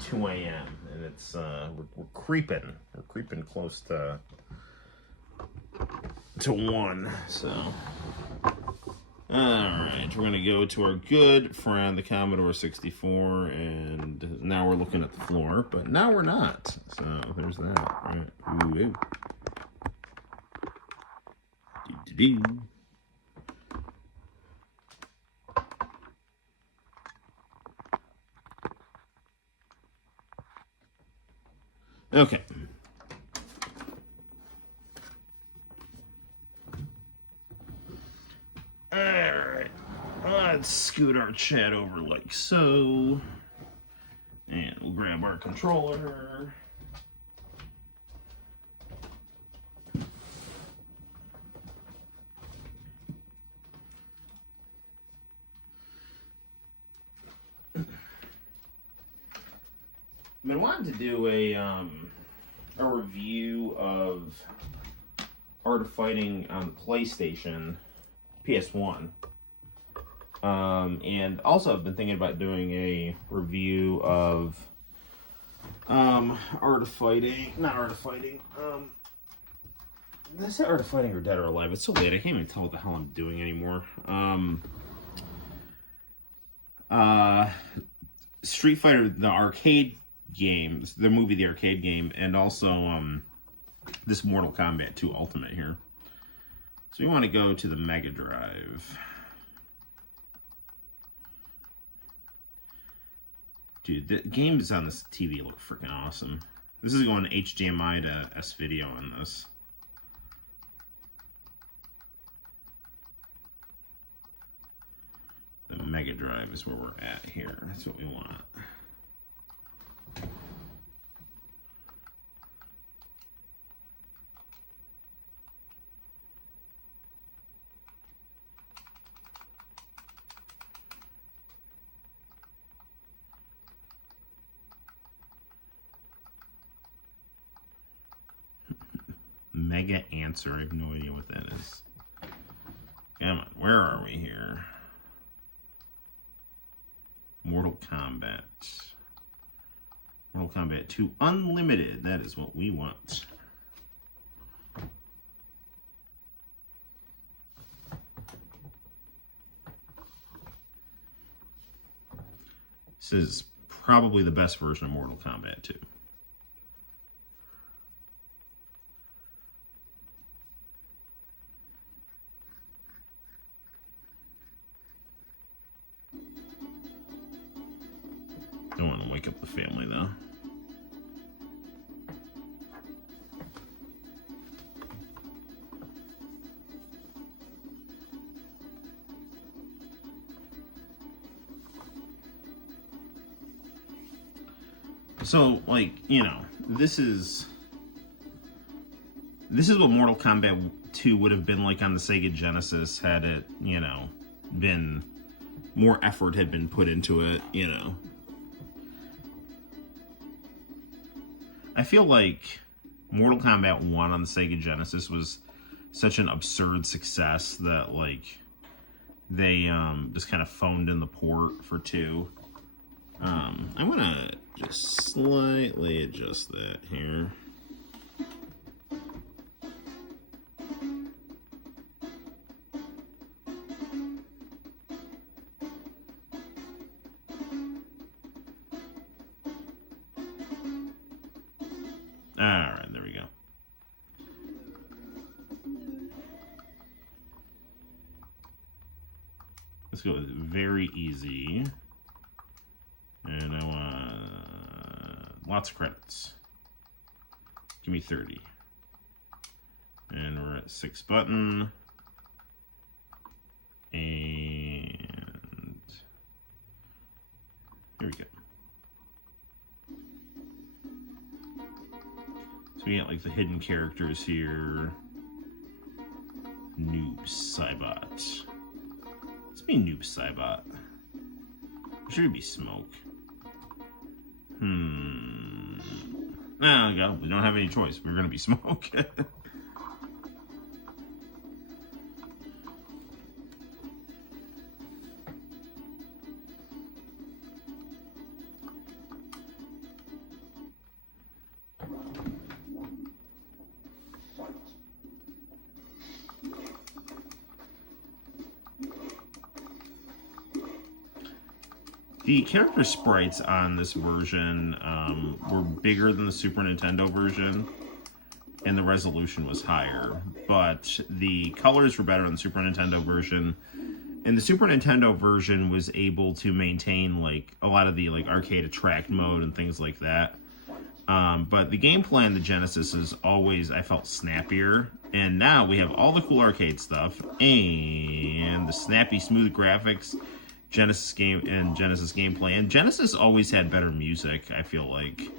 2 a.m. and it's we're creeping close to 1. So. Alright, we're going to go to our good friend, the Commodore 64, and now we're looking at the floor, but now we're not. So, there's that. Right. Ooh. Doo-doo-doo. Okay. Alright, let's scoot our chat over like so. And we'll grab our controller. I've been wanting to do a review of Art of Fighting on the PlayStation. PS1. And also I've been thinking about doing a review of Art of Fighting. Not Art of Fighting. Did I say Art of Fighting or Dead or Alive? It's so late, I can't even tell what the hell I'm doing anymore. Street Fighter, the arcade game, the movie, the arcade game, and also this Mortal Kombat 2 Ultimate here. So we want to go to the Mega Drive. Dude, the games on this TV look freaking awesome. This is going HDMI to S-Video on this. The Mega Drive is where we're at here. That's what we want. Mega Answer. I have no idea what that is. Come on, where are we here? Mortal Kombat. Mortal Kombat 2 Unlimited. That is what we want. This is probably the best version of Mortal Kombat 2. Don't want to wake wake up the family, though. So, like, you know, this is what Mortal Kombat 2 would have been like on the Sega Genesis had it, you know, been more effort had been put into it, you know. I feel like Mortal Kombat 1 on the Sega Genesis was such an absurd success that, like, they just kind of phoned in the port for 2. I want to just slightly adjust that here. Alright, there we go. Let's go with very easy. And I want lots of credits. Give me 30. And we're at 6 button. And here we go. So we got like the hidden characters here. Noob Saibot. Let's be Noob Saibot. Should be Smoke. No, we don't have any choice. We're gonna be Smoke. The character sprites on this version were bigger than the Super Nintendo version, and the resolution was higher. But the colors were better on the Super Nintendo version, and the Super Nintendo version was able to maintain like a lot of the like arcade attract mode and things like that. But the gameplay on the Genesis is always, I felt, snappier. And now we have all the cool arcade stuff and the snappy, smooth graphics. Genesis game and Genesis gameplay, and Genesis always had better music, I feel like.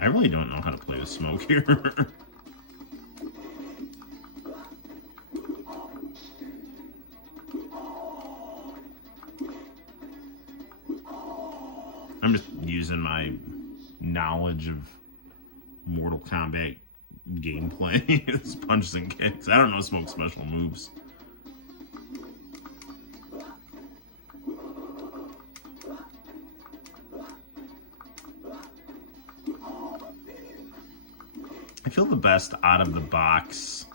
I really don't know how to play with Smoke here. I'm just using my knowledge of Mortal Kombat gameplay. It's punches and kicks. I don't know Smoke's special moves. I feel the best out of the box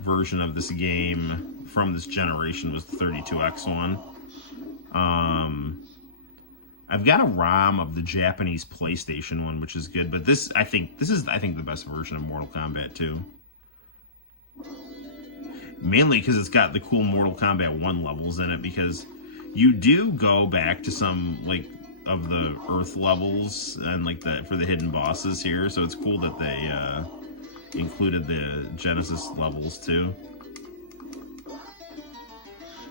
version of this game from this generation was the 32X one. I've got a ROM of the Japanese PlayStation one, which is good, but this is the best version of Mortal Kombat 2. Mainly because it's got the cool Mortal Kombat 1 levels in it, because you do go back to some like of the Earth levels and like for the hidden bosses here, so it's cool that they included the Genesis levels too.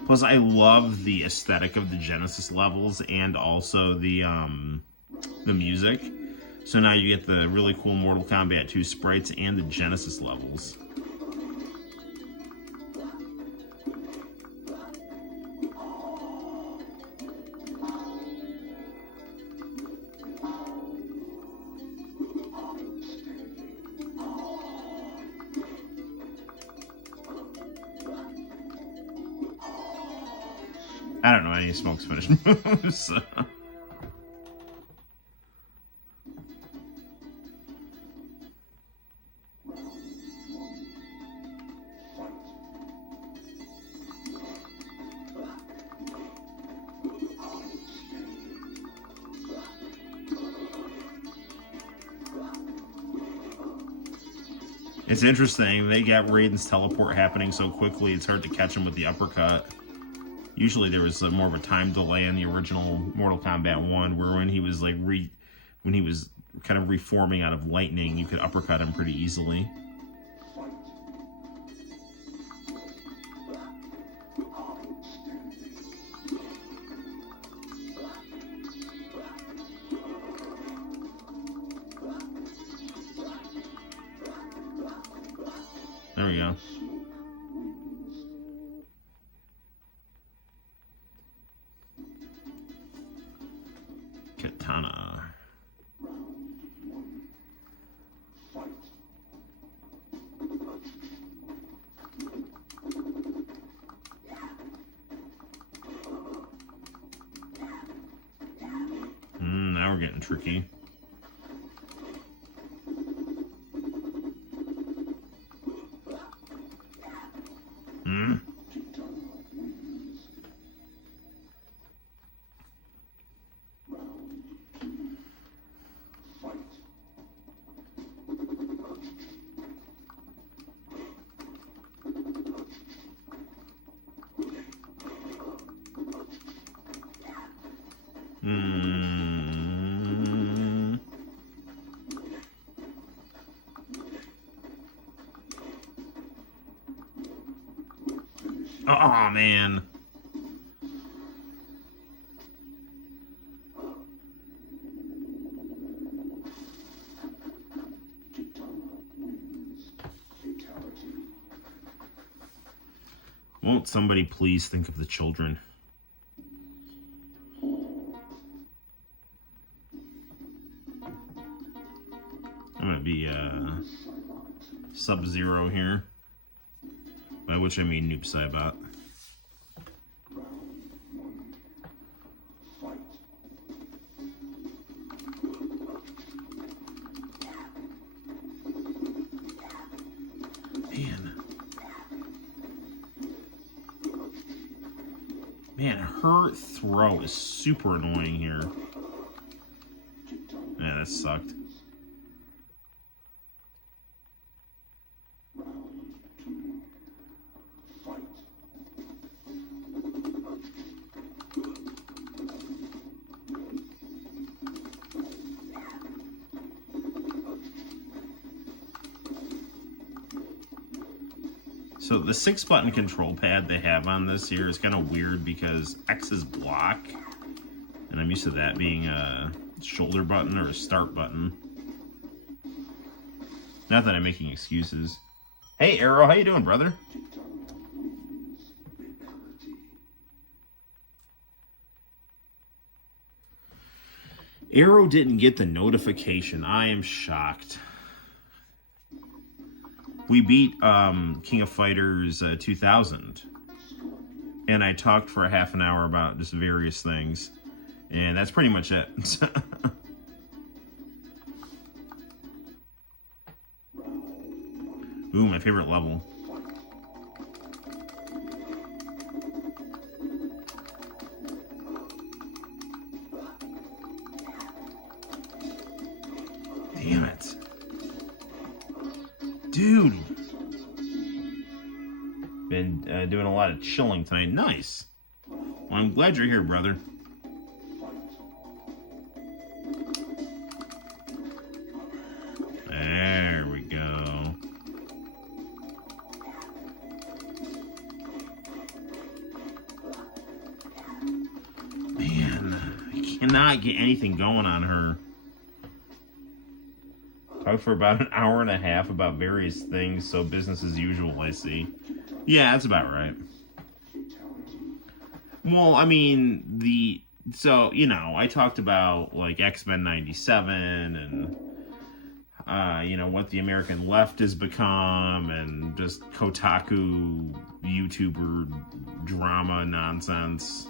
Plus, I love the aesthetic of the Genesis levels and also the music. So now you get the really cool Mortal Kombat 2 sprites and the Genesis levels. I don't know any Smoke's finished moves. It's interesting. They got Raiden's teleport happening so quickly, it's hard to catch him with the uppercut. Usually there was more of a time delay in the original Mortal Kombat 1, where when he was like when he was kind of reforming out of lightning, you could uppercut him pretty easily. There we go. Katana. Now we're getting tricky. Oh, man. Won't somebody please think of the children? I'm gonna be Sub-Zero here, by which I mean Noob Saibot. Man, her throw is super annoying here. Yeah, that sucked. So the 6-button control pad they have on this here is kind of weird because X is block, and I'm used to that being a shoulder button or a start button. Not that I'm making excuses. Hey Arrow, how you doing, brother? Arrow didn't get the notification. I am shocked. We beat King of Fighters 2000, and I talked for a half an hour about just various things, and that's pretty much it. Ooh, my favorite level. Damn it. Dude. Been doing a lot of chilling tonight. Nice. Well, I'm glad you're here, brother. There we go. Man, I cannot get anything going on her. Talked for about an hour and a half about various things, so business as usual, I see. Yeah, that's about right. Well, I mean, so, you know, I talked about, like, X-Men 97 and, you know, what the American left has become and just Kotaku YouTuber drama nonsense.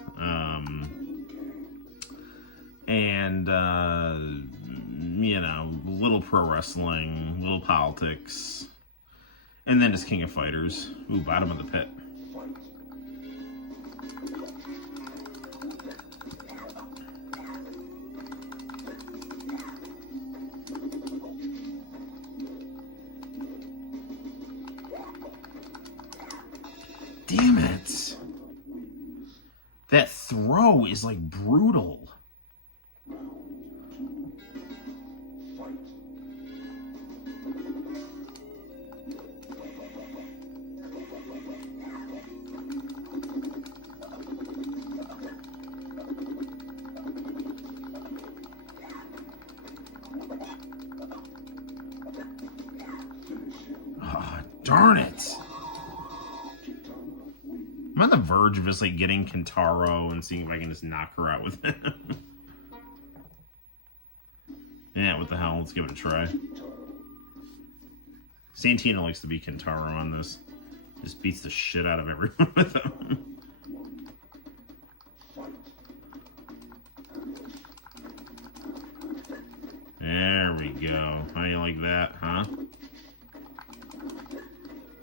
You know, little pro wrestling, little politics, and then just King of Fighters. Ooh, bottom of the pit. That throw is like brutal. Oh, darn it. I'm on the verge of just like getting Kentaro and seeing if I can just knock her out with him. Yeah, what the hell? Let's give it a try. Santino likes to be Kentaro on this. Just beats the shit out of everyone with him. There we go. How do you like that, huh?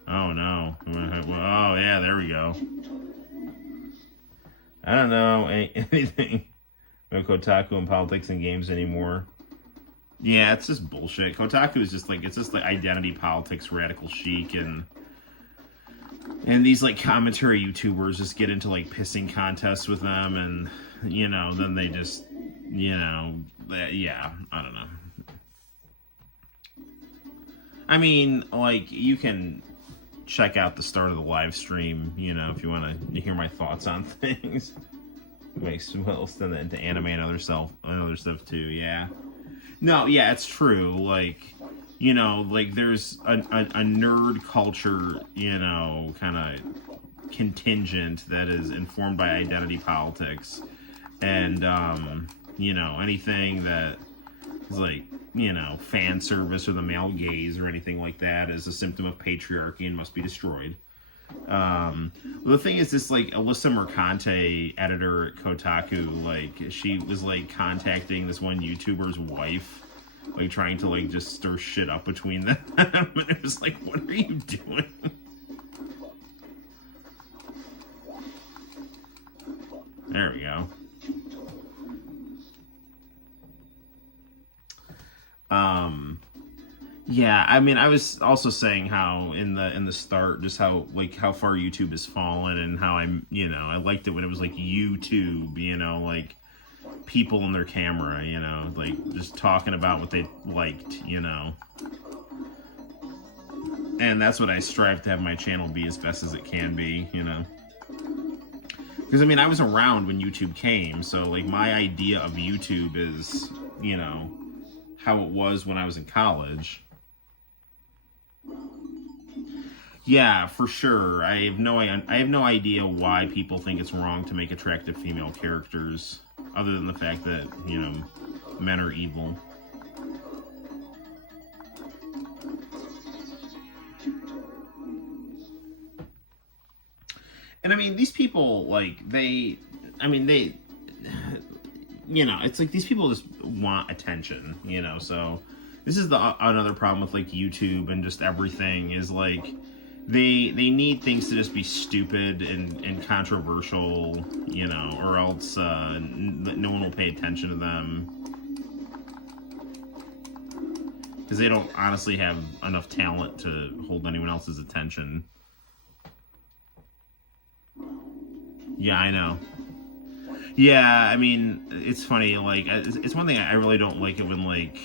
Oh no. Oh yeah, there we go. I don't know anything about Kotaku and politics and games anymore. Yeah, it's just bullshit. Kotaku is just like, it's just like identity politics, radical chic, and these like commentary YouTubers just get into like pissing contests with them, and you know, then they just, you know, yeah, I don't know. I mean, like, you can check out the start of the live stream, you know, if you want to hear my thoughts on things. Makes well extend that into anime and other stuff too. Yeah. No, yeah, it's true. Like, you know, like there's a nerd culture, you know, kind of contingent that is informed by identity politics, and you know, anything that is like, you know, fan service or the male gaze or anything like that is a symptom of patriarchy and must be destroyed. The thing is, this like Alyssa Mercante, editor at Kotaku, like she was like contacting this one YouTuber's wife, like trying to like just stir shit up between them, and it was like, what are you doing? There we go. Yeah, I mean, I was also saying how in the start, just how like how far YouTube has fallen, and how you know, I liked it when it was like YouTube, you know, like people and their camera, you know, like just talking about what they liked, you know. And that's what I strive to have my channel be as best as it can be, you know. Because, I mean, I was around when YouTube came, so, like, my idea of YouTube is, you know, how it was when I was in college. Yeah, for sure. I have no idea why people think it's wrong to make attractive female characters, other than the fact that, you know, men are evil. And I mean, these people, like, you know, it's like these people just want attention, you know, so this is another problem with, like, YouTube and just everything is, like, they need things to just be stupid and controversial, you know, or else no one will pay attention to them. Because they don't honestly have enough talent to hold anyone else's attention. Yeah, I know. Yeah, I mean, it's funny, like, it's one thing I really don't like it when, like,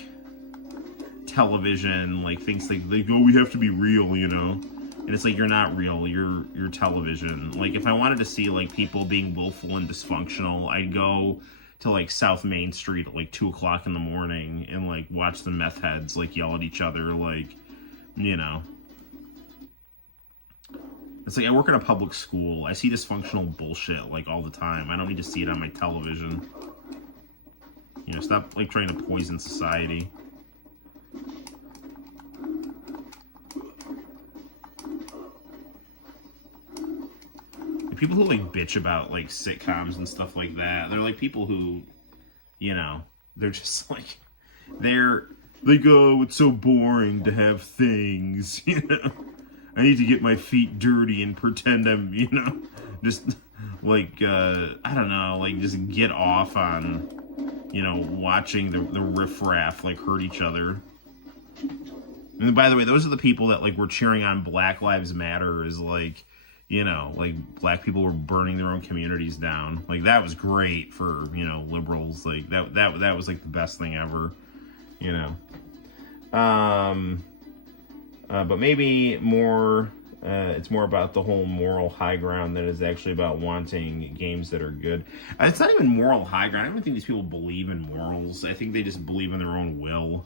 television, like, thinks, like, oh, we have to be real, you know? And it's like, you're not real, you're television. Like, if I wanted to see, like, people being willful and dysfunctional, I'd go to, like, South Main Street at, like, 2 o'clock in the morning and, like, watch the meth heads, like, yell at each other, like, you know. It's like, I work in a public school. I see dysfunctional bullshit, like, all the time. I don't need to see it on my television. You know, stop, like, trying to poison society. And people who, like, bitch about, like, sitcoms and stuff like that, they're, like, people who, you know, they're just, like, they go, it's so boring to have things, you know? I need to get my feet dirty and pretend I'm, you know, just, like, I don't know, like, just get off on, you know, watching the riffraff, like, hurt each other. And by the way, those are the people that, like, were cheering on Black Lives Matter as, like, you know, like black people were burning their own communities down. Like that was great for, you know, liberals. Like that was like the best thing ever, you know. But maybe more, it's more about the whole moral high ground than it's actually about wanting games that are good. It's not even moral high ground. I don't think these people believe in morals. I think they just believe in their own will.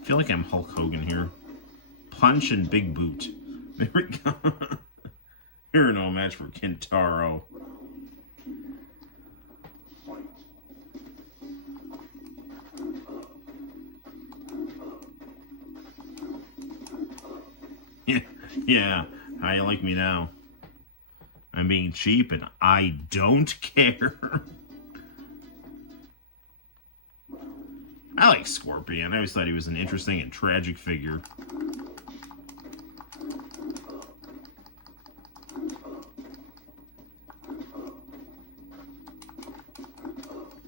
I feel like I'm Hulk Hogan here. Punch and big boot. There we go. Here, no match for Kintaro. Yeah, how you like me now? I'm being cheap and I don't care. I like Scorpion. I always thought he was an interesting and tragic figure.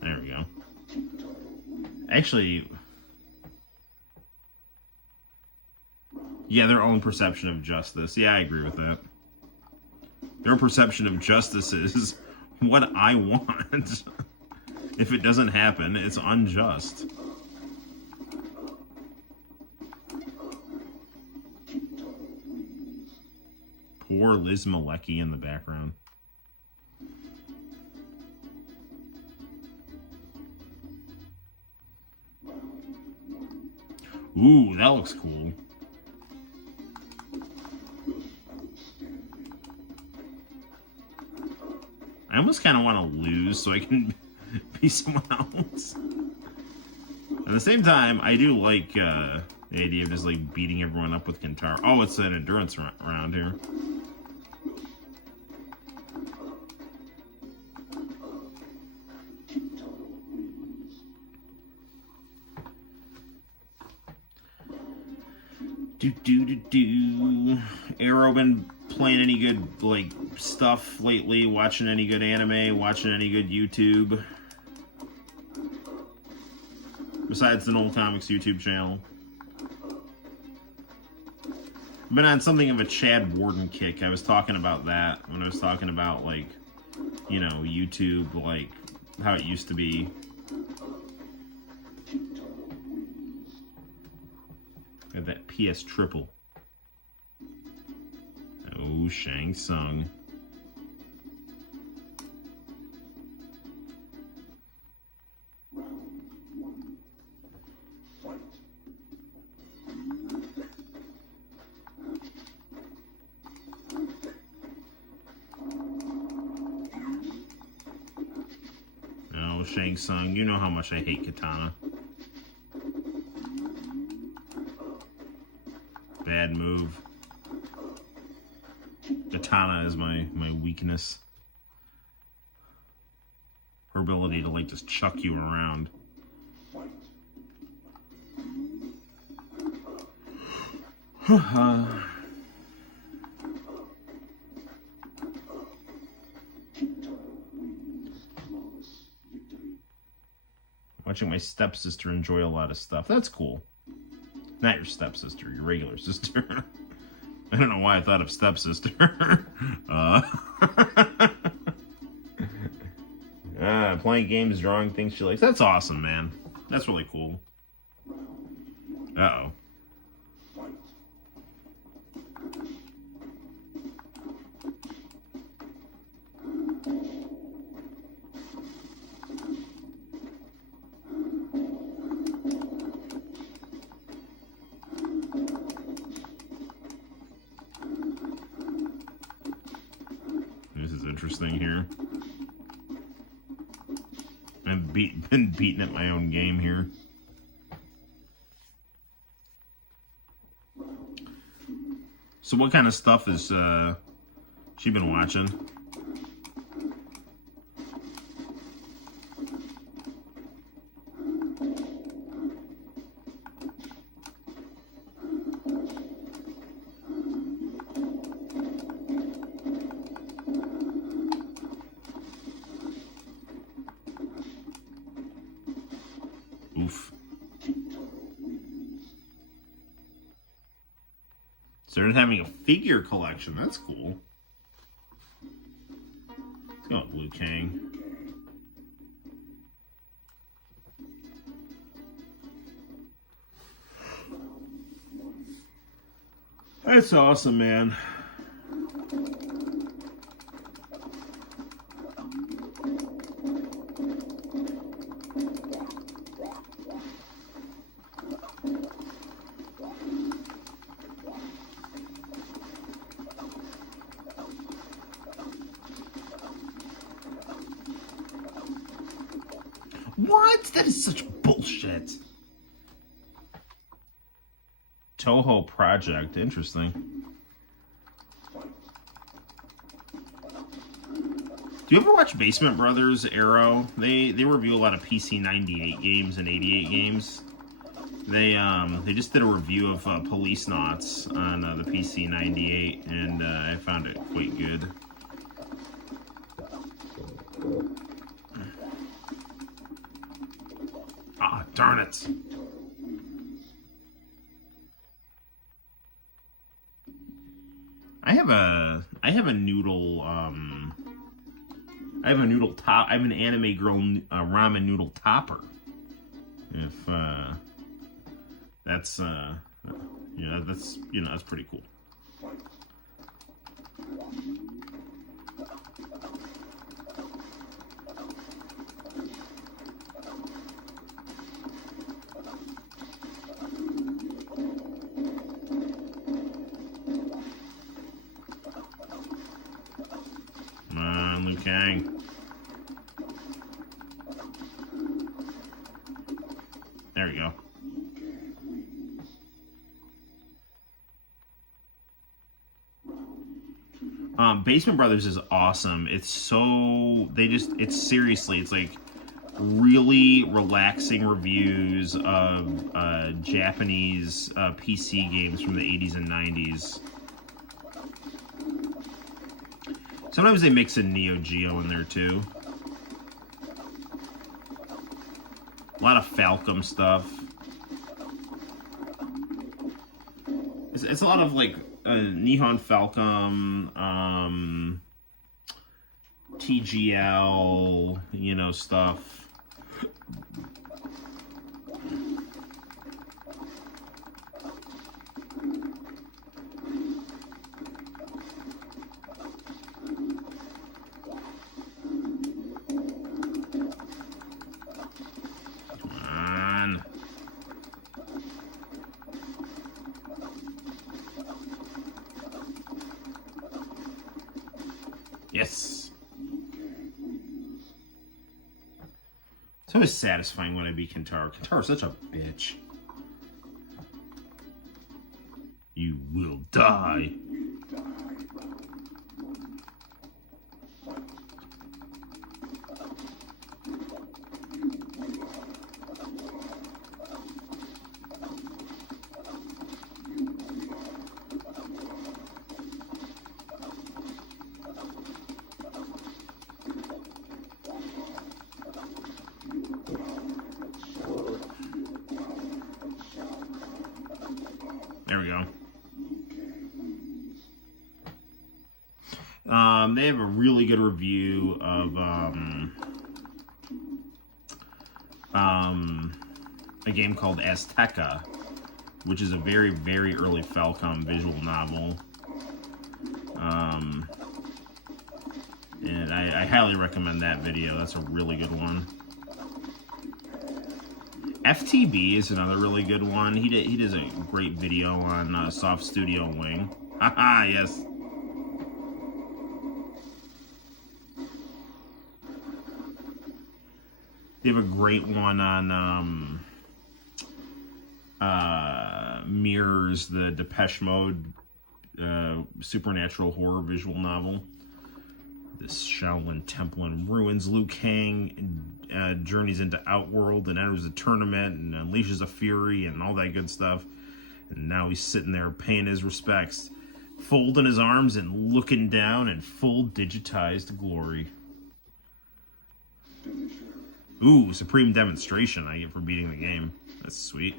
There we go. Actually, yeah, their own perception of justice. Yeah, I agree with that. Their perception of justice is what I want. If it doesn't happen, it's unjust. Poor Liz Malecki in the background. Ooh, that looks cool. I almost kind of want to lose so I can be someone else. At the same time, I do like the idea of just like beating everyone up with Kintaro. Oh, it's an endurance round here. Arrow been playing any good like stuff lately? Watching any good anime? Watching any good YouTube? Besides the Noel ComiX YouTube channel. I've been on something of a Chad Warden kick. I was talking about that when I was talking about like, you know, YouTube, like how it used to be. Got that PS triple. Oh, Shang Tsung. Oh, Shang Tsung, you know how much I hate Katana. Bad move. Katana is my weakness. Her ability to like just chuck you around. Watching my stepsister enjoy a lot of stuff. That's cool. Not your stepsister, your regular sister. I don't know why I thought of stepsister. Playing games, drawing things she likes. That's awesome, man. That's really cool. Uh-oh. This is interesting here. I've been beaten at my own game here. So what kind of stuff has she been watching? Started having a figure collection. That's cool. Let's go with Liu Kang. That's awesome, man. What? That is such bullshit. Toho Project, interesting. Do you ever watch Basement Brothers Arrow? They review a lot of PC 98 games and 88 games. They just did a review of Police Knots on the PC 98, and I found it quite good. Ah, darn it. I have a noodle I have a noodle top. I have an anime girl ramen noodle topper. If that's that's pretty cool. Come on, Liu Kang. There we go. Basement Brothers is awesome. It's so it's seriously, it's like really relaxing reviews of Japanese PC games from the 80s and 90s. Sometimes they mix in Neo Geo in there too. A lot of Falcom stuff. It's a lot of like Nihon Falcom, TGL, stuff. Yes. It's always satisfying when I beat Kentaro. Kentaro's such a bitch. You will die. There we go. They have a really good review of a game called Azteca, which is a very, very early Falcom visual novel. And I highly recommend that video. That's a really good one. FTB is another really good one. He does a great video on Soft Studio Wing. Haha, yes. They have a great one on Mirrors, the Depeche Mode supernatural horror visual novel. This Shaolin Temple in ruins. Liu Kang journeys into Outworld and enters a tournament and unleashes a fury and all that good stuff. And now he's sitting there paying his respects, folding his arms and looking down in full digitized glory. Ooh, Supreme Demonstration I get for beating the game. That's sweet.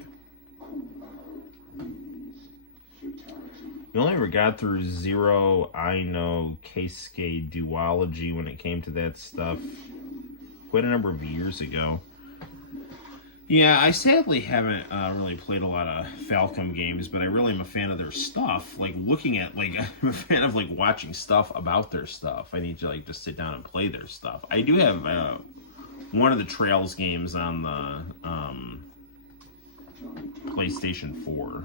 We only ever got through Zero, I know, Keisuke Duology when it came to that stuff quite a number of years ago. Yeah, I sadly haven't really played a lot of Falcom games, but I really am a fan of their stuff. Like looking at, like, I'm a fan of like watching stuff about their stuff. I need to like just sit down and play their stuff. I do have one of the Trails games on the PlayStation 4.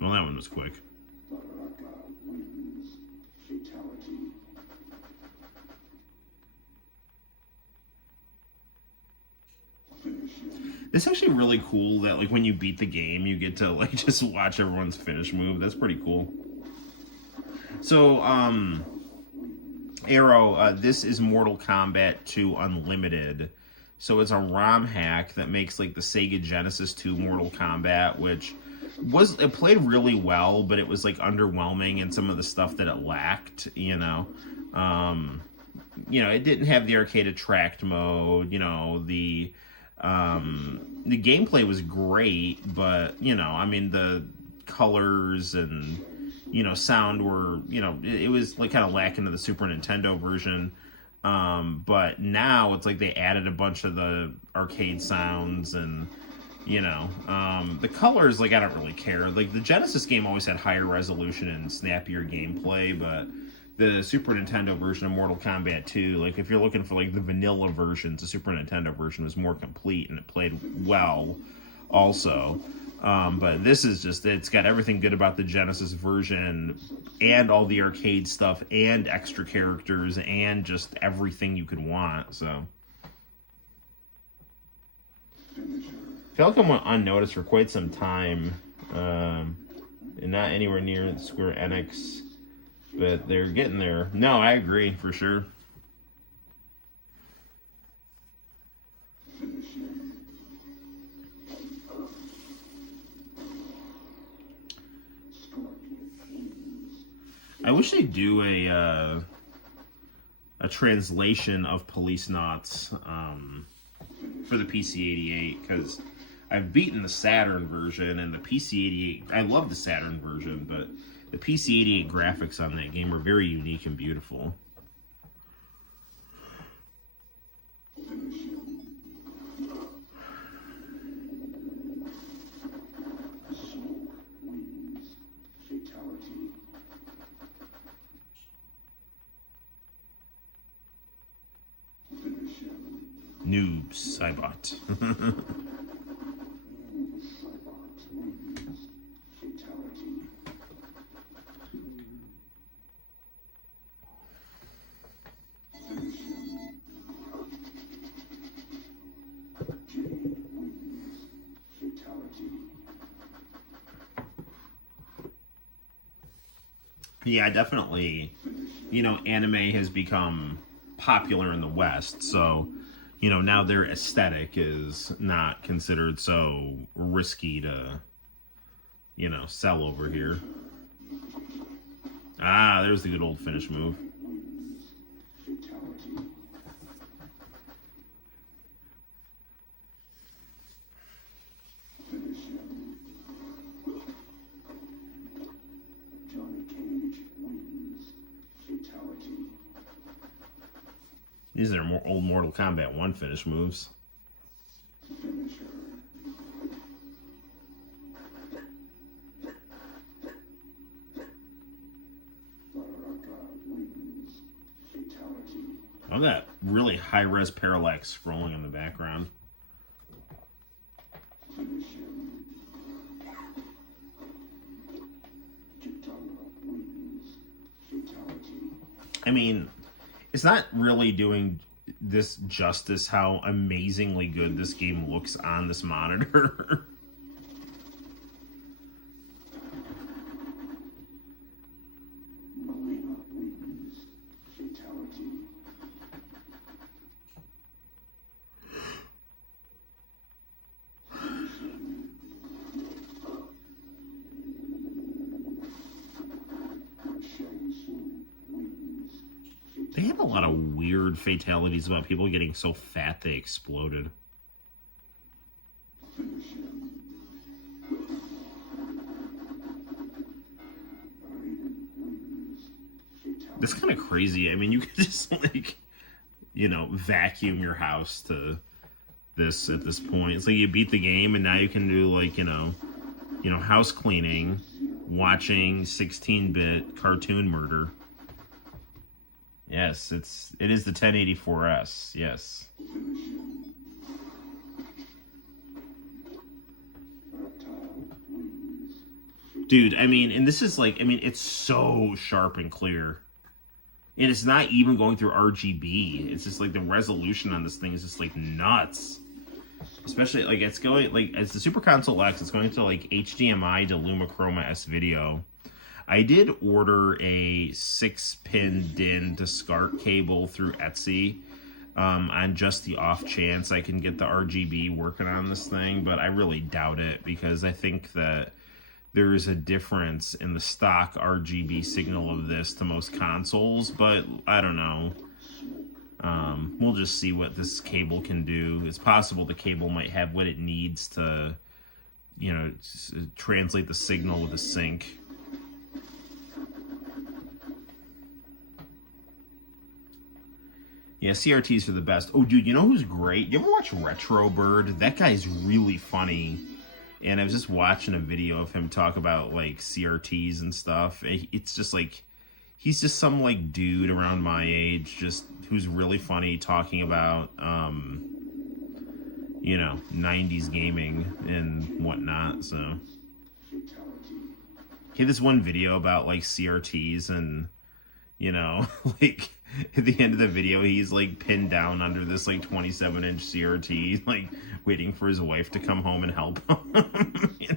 Well, that one was quick. It's actually really cool that like when you beat the game, you get to like just watch everyone's finish move. That's pretty cool. So, Arrow, this is Mortal Kombat 2 Unlimited. So it's a ROM hack that makes like the Sega Genesis 2 Mortal Kombat, which it played really well, but it was like underwhelming in some of the stuff that it lacked, you know. It didn't have the arcade attract mode, the gameplay was great, but I mean the colors and sound were it was like kind of lacking to the Super Nintendo version. But now it's like they added a bunch of the arcade sounds and the colors, like I don't really care. Like the Genesis game always had higher resolution and snappier gameplay, but the Super Nintendo version of Mortal Kombat 2, like if you're looking for like the vanilla versions, the Super Nintendo version was more complete and it played well also. But this is just, it's got everything good about the Genesis version and all the arcade stuff and extra characters and just everything you could want, so. Falcom went unnoticed for quite some time, and not anywhere near Square Enix, but they're getting there. No, I agree, for sure. I wish they'd do a translation of Police Knots for the PC-88, because I've beaten the Saturn version and the PC-88. I love the Saturn version, but the PC-88 graphics on that game are very unique and beautiful. Noobs, I bought. Yeah, definitely. Anime has become popular in the West, so now their aesthetic is not considered so risky to sell over here. Ah, there's the good old finish move. These are more old Mortal Kombat 1 finish moves. Oh, that really high-res parallax scrolling in the background. I mean, it's not really doing this justice how amazingly good this game looks on this monitor. They had a lot of weird fatalities about people getting so fat they exploded. That's kind of crazy. I mean, you could just, like, you know, vacuum your house to this at this point. It's like you beat the game, and now you can do, like, you know, house cleaning, watching 16-bit cartoon murder. Yes, it is the 1084S. Yes. Dude, I mean, and this is like, I mean, it's so sharp and clear. And it's not even going through RGB. It's just like the resolution on this thing is just like nuts. Especially like it's going like as the Super Console X, it's going to like HDMI to Lumichroma S video. I did order a 6-pin DIN to SCART cable through Etsy on just the off chance I can get the RGB working on this thing, but I really doubt it because I think that there is a difference in the stock RGB signal of this to most consoles, but I don't know. We'll just see what this cable can do. It's possible the cable might have what it needs to, you know, translate the signal with a sync. Yeah, CRTs are the best. Oh, dude, you know who's great? You ever watch Retro Bird? That guy's really funny. And I was just watching a video of him talk about, like, CRTs and stuff. It's just, like, he's just some, like, dude around my age, just, who's really funny talking about, you know, 90s gaming and whatnot, so. He had this one video about, like, CRTs and, you know, like, at the end of the video, he's, like, pinned down under this, like, 27-inch CRT, like, waiting for his wife to come home and help him. You know?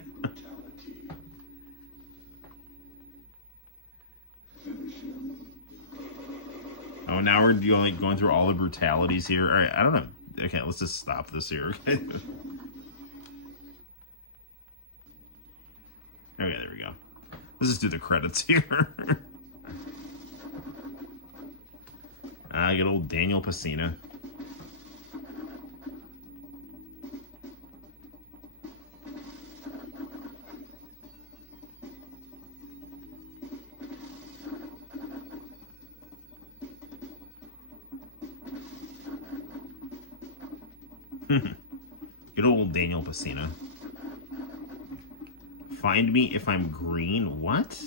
Oh, now we're going through all the brutalities here. All right, I don't know. Okay, let's just stop this here. Okay, okay, there we go. Let's just do the credits here. Good old Daniel Pacina. Good old Daniel Pacina. Find me if I'm green. What?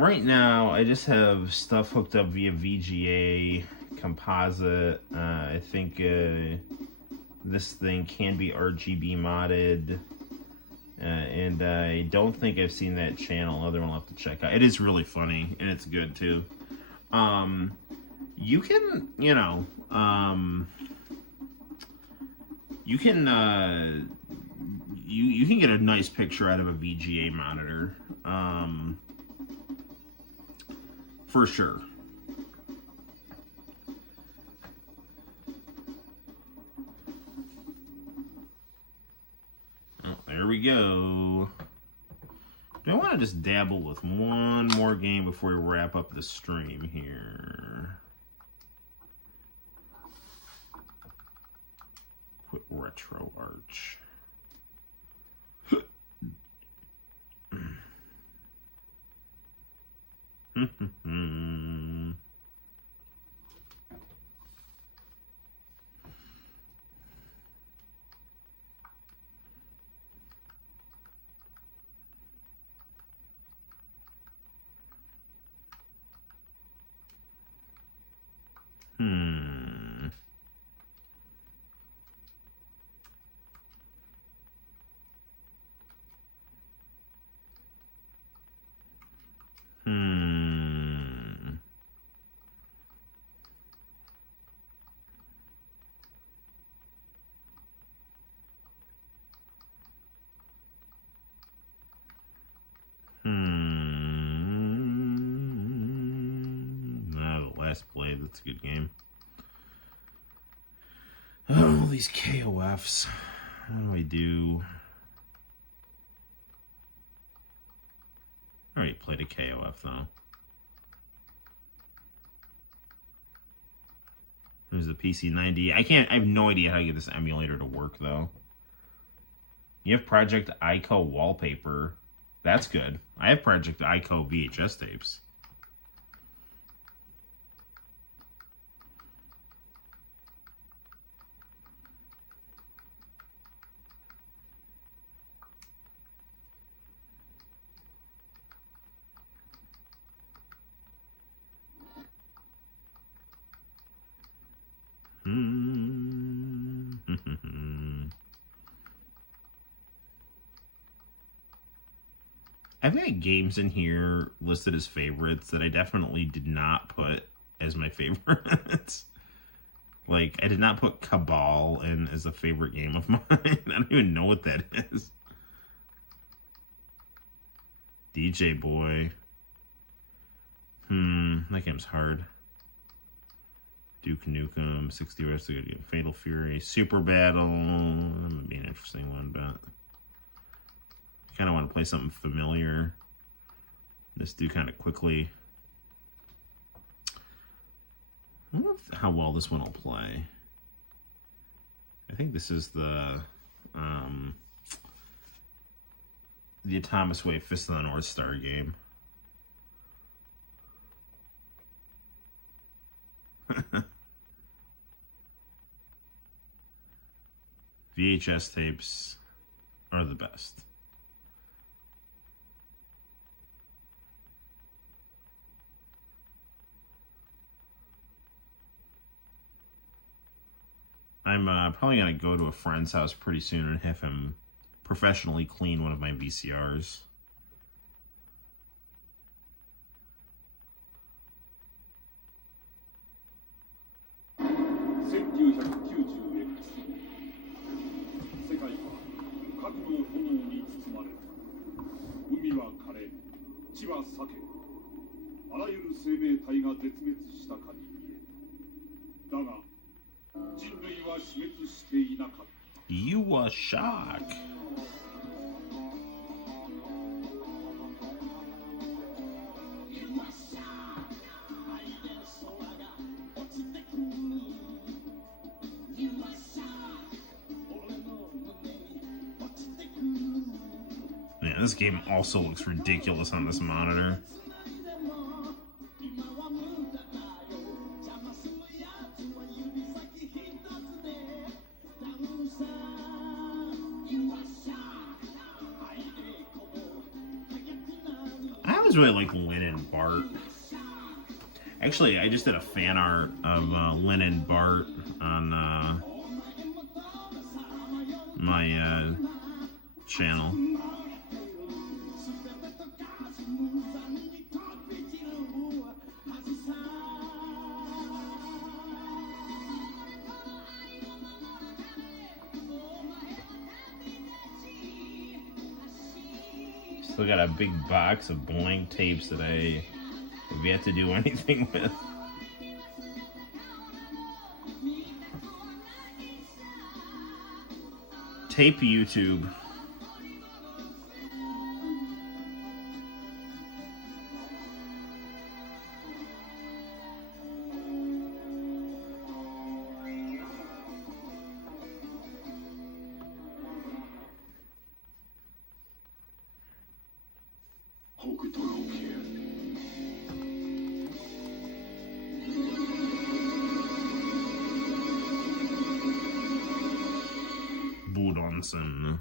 Right now, I just have stuff hooked up via VGA composite. I think this thing can be RGB modded. And I don't think I've seen that channel. Other one I'll have to check out. It is really funny, and it's good, too. You can, you know, you can, you can get a nice picture out of a VGA monitor. For sure. Oh, there we go. Do I want to just dabble with one more game before we wrap up the stream here? Quit Retro Arch. Last Blade, that's a good game. Oh, these KOFs. What do I do? I already played a KOF though. There's a PC90. I have no idea how to get this emulator to work though. You have Project ICO wallpaper. That's good. I have Project ICO VHS tapes. I've got games in here listed as favorites that I definitely did not put as my favorites. Like, I did not put Cabal in as a favorite game of mine. I don't even know what that is. DJ Boy. That game's hard. Duke Nukem, 60 West, Fatal Fury, Super Battle. That would be an interesting one, but I kind of want to play something familiar. This do kind of quickly. I wonder how well this one will play. I think this is the Atomic Wave Fist of the North Star game. VHS tapes are the best. I'm probably going to go to a friend's house pretty soon and have him professionally clean one of my VCRs. You was shocked. Yeah, this game also looks ridiculous on this monitor. I always really like Lynn and Bart. Actually, I just did a fan art of Lynn and Bart on my channel. Still got a big box of blank tapes that I have yet to do anything with. Tape YouTube. Budonsen.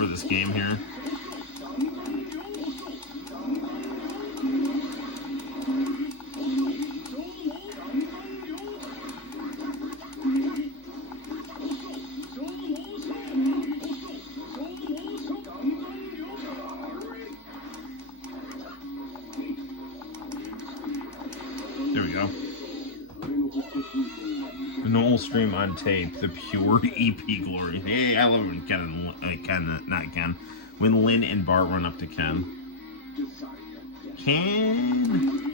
for this game here. There we go. The Noel stream on tape, the pure EP glory. Hey, I love when when Lynn and Bart run up to Ken. Ken.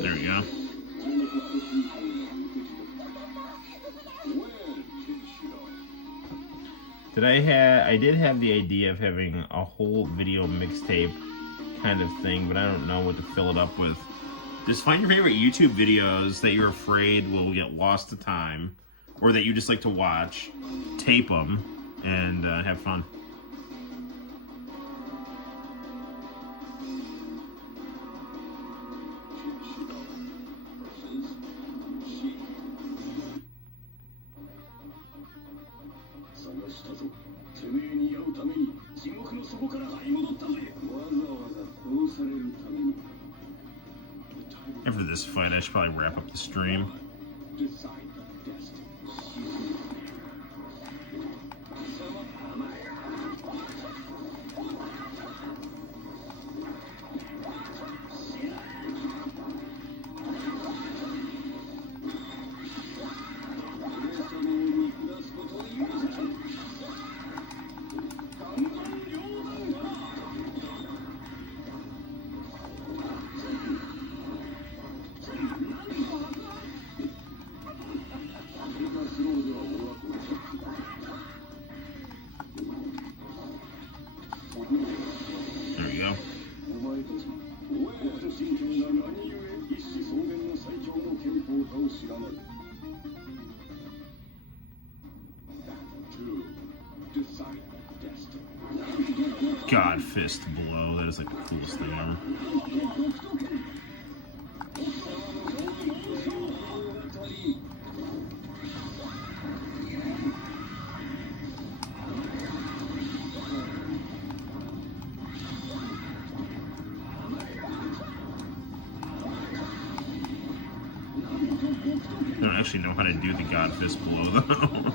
There we go. I did have the idea of having a whole video mixtape kind of thing, but I don't know what to fill it up with. Just find your favorite YouTube videos that you're afraid will get lost to time, or that you just like to watch, tape them, and have fun. After this fight, I should probably wrap up the stream. There we go. God fist blow. That is like the coolest thing ever. I don't actually know how to do the God fist blow though.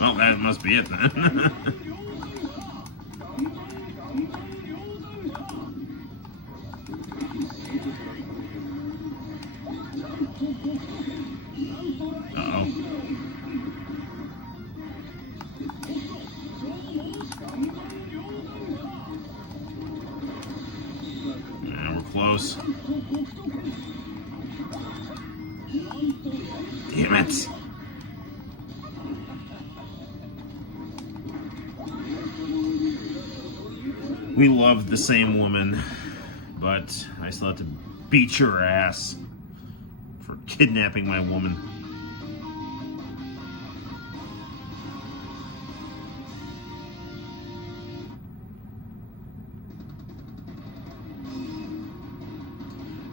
Well, that must be it then. Uh-oh. Yeah, we're close. Damn it! We love the same woman, but I still have to beat your ass for kidnapping my woman.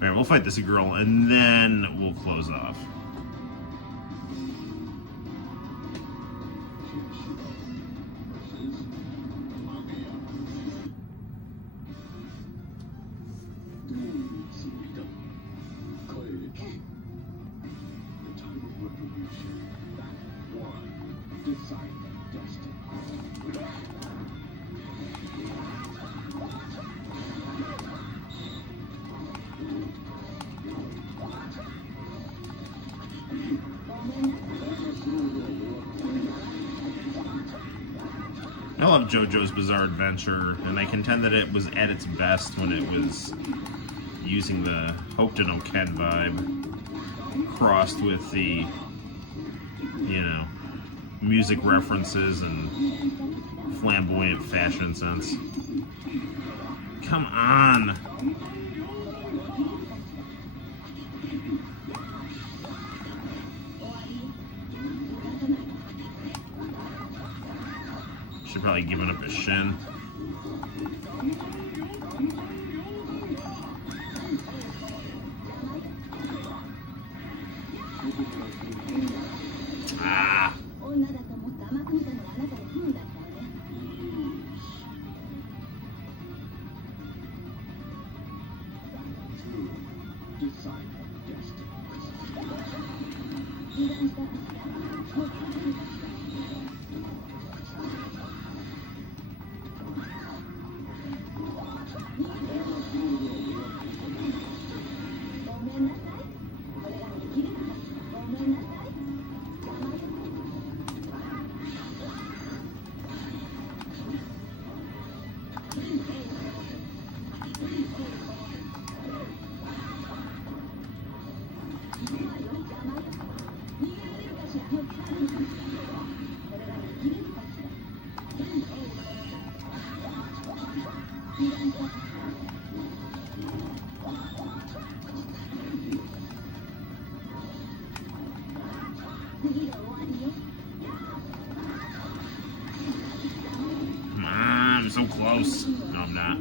Alright, we'll fight this girl and then we'll close off. I love JoJo's Bizarre Adventure, and I contend that it was at its best when it was using the Hope to Know Ken vibe crossed with the, you know, music references and flamboyant fashion sense. Come on! Should probably give it up his shin. Ah. Come on, I'm so close. No, I'm not.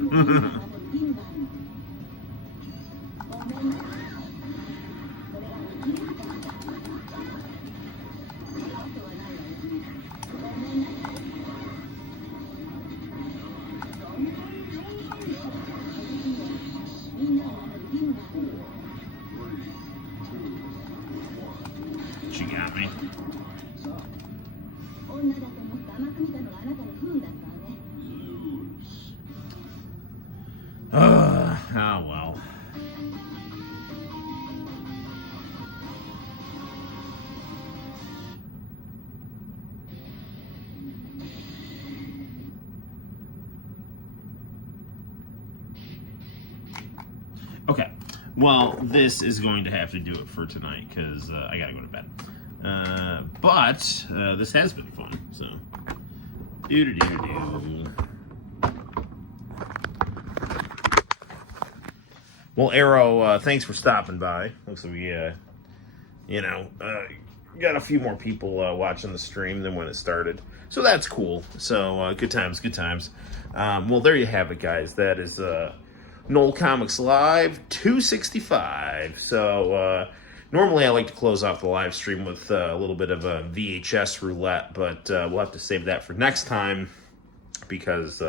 She got me. Oh well. Okay, well, this is going to have to do it for tonight because I gotta go to bed. But this has been fun, so. Well, Arrow, thanks for stopping by. Looks like we, got a few more people watching the stream than when it started. So that's cool. So good times, good times. Well, there you have it, guys. That is Noel ComiX Live 265. So normally I like to close off the live stream with a little bit of a VHS roulette, but we'll have to save that for next time because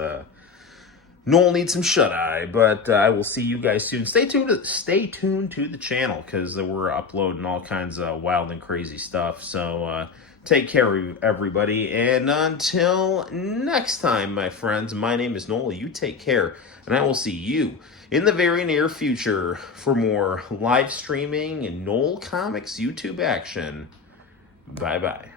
Noel needs some shut-eye. But I will see you guys soon. Stay tuned to the channel because we're uploading all kinds of wild and crazy stuff. So take care, everybody. And until next time, my friends, my name is Noel. You take care. And I will see you in the very near future for more live streaming and Noel ComiX YouTube action. Bye-bye.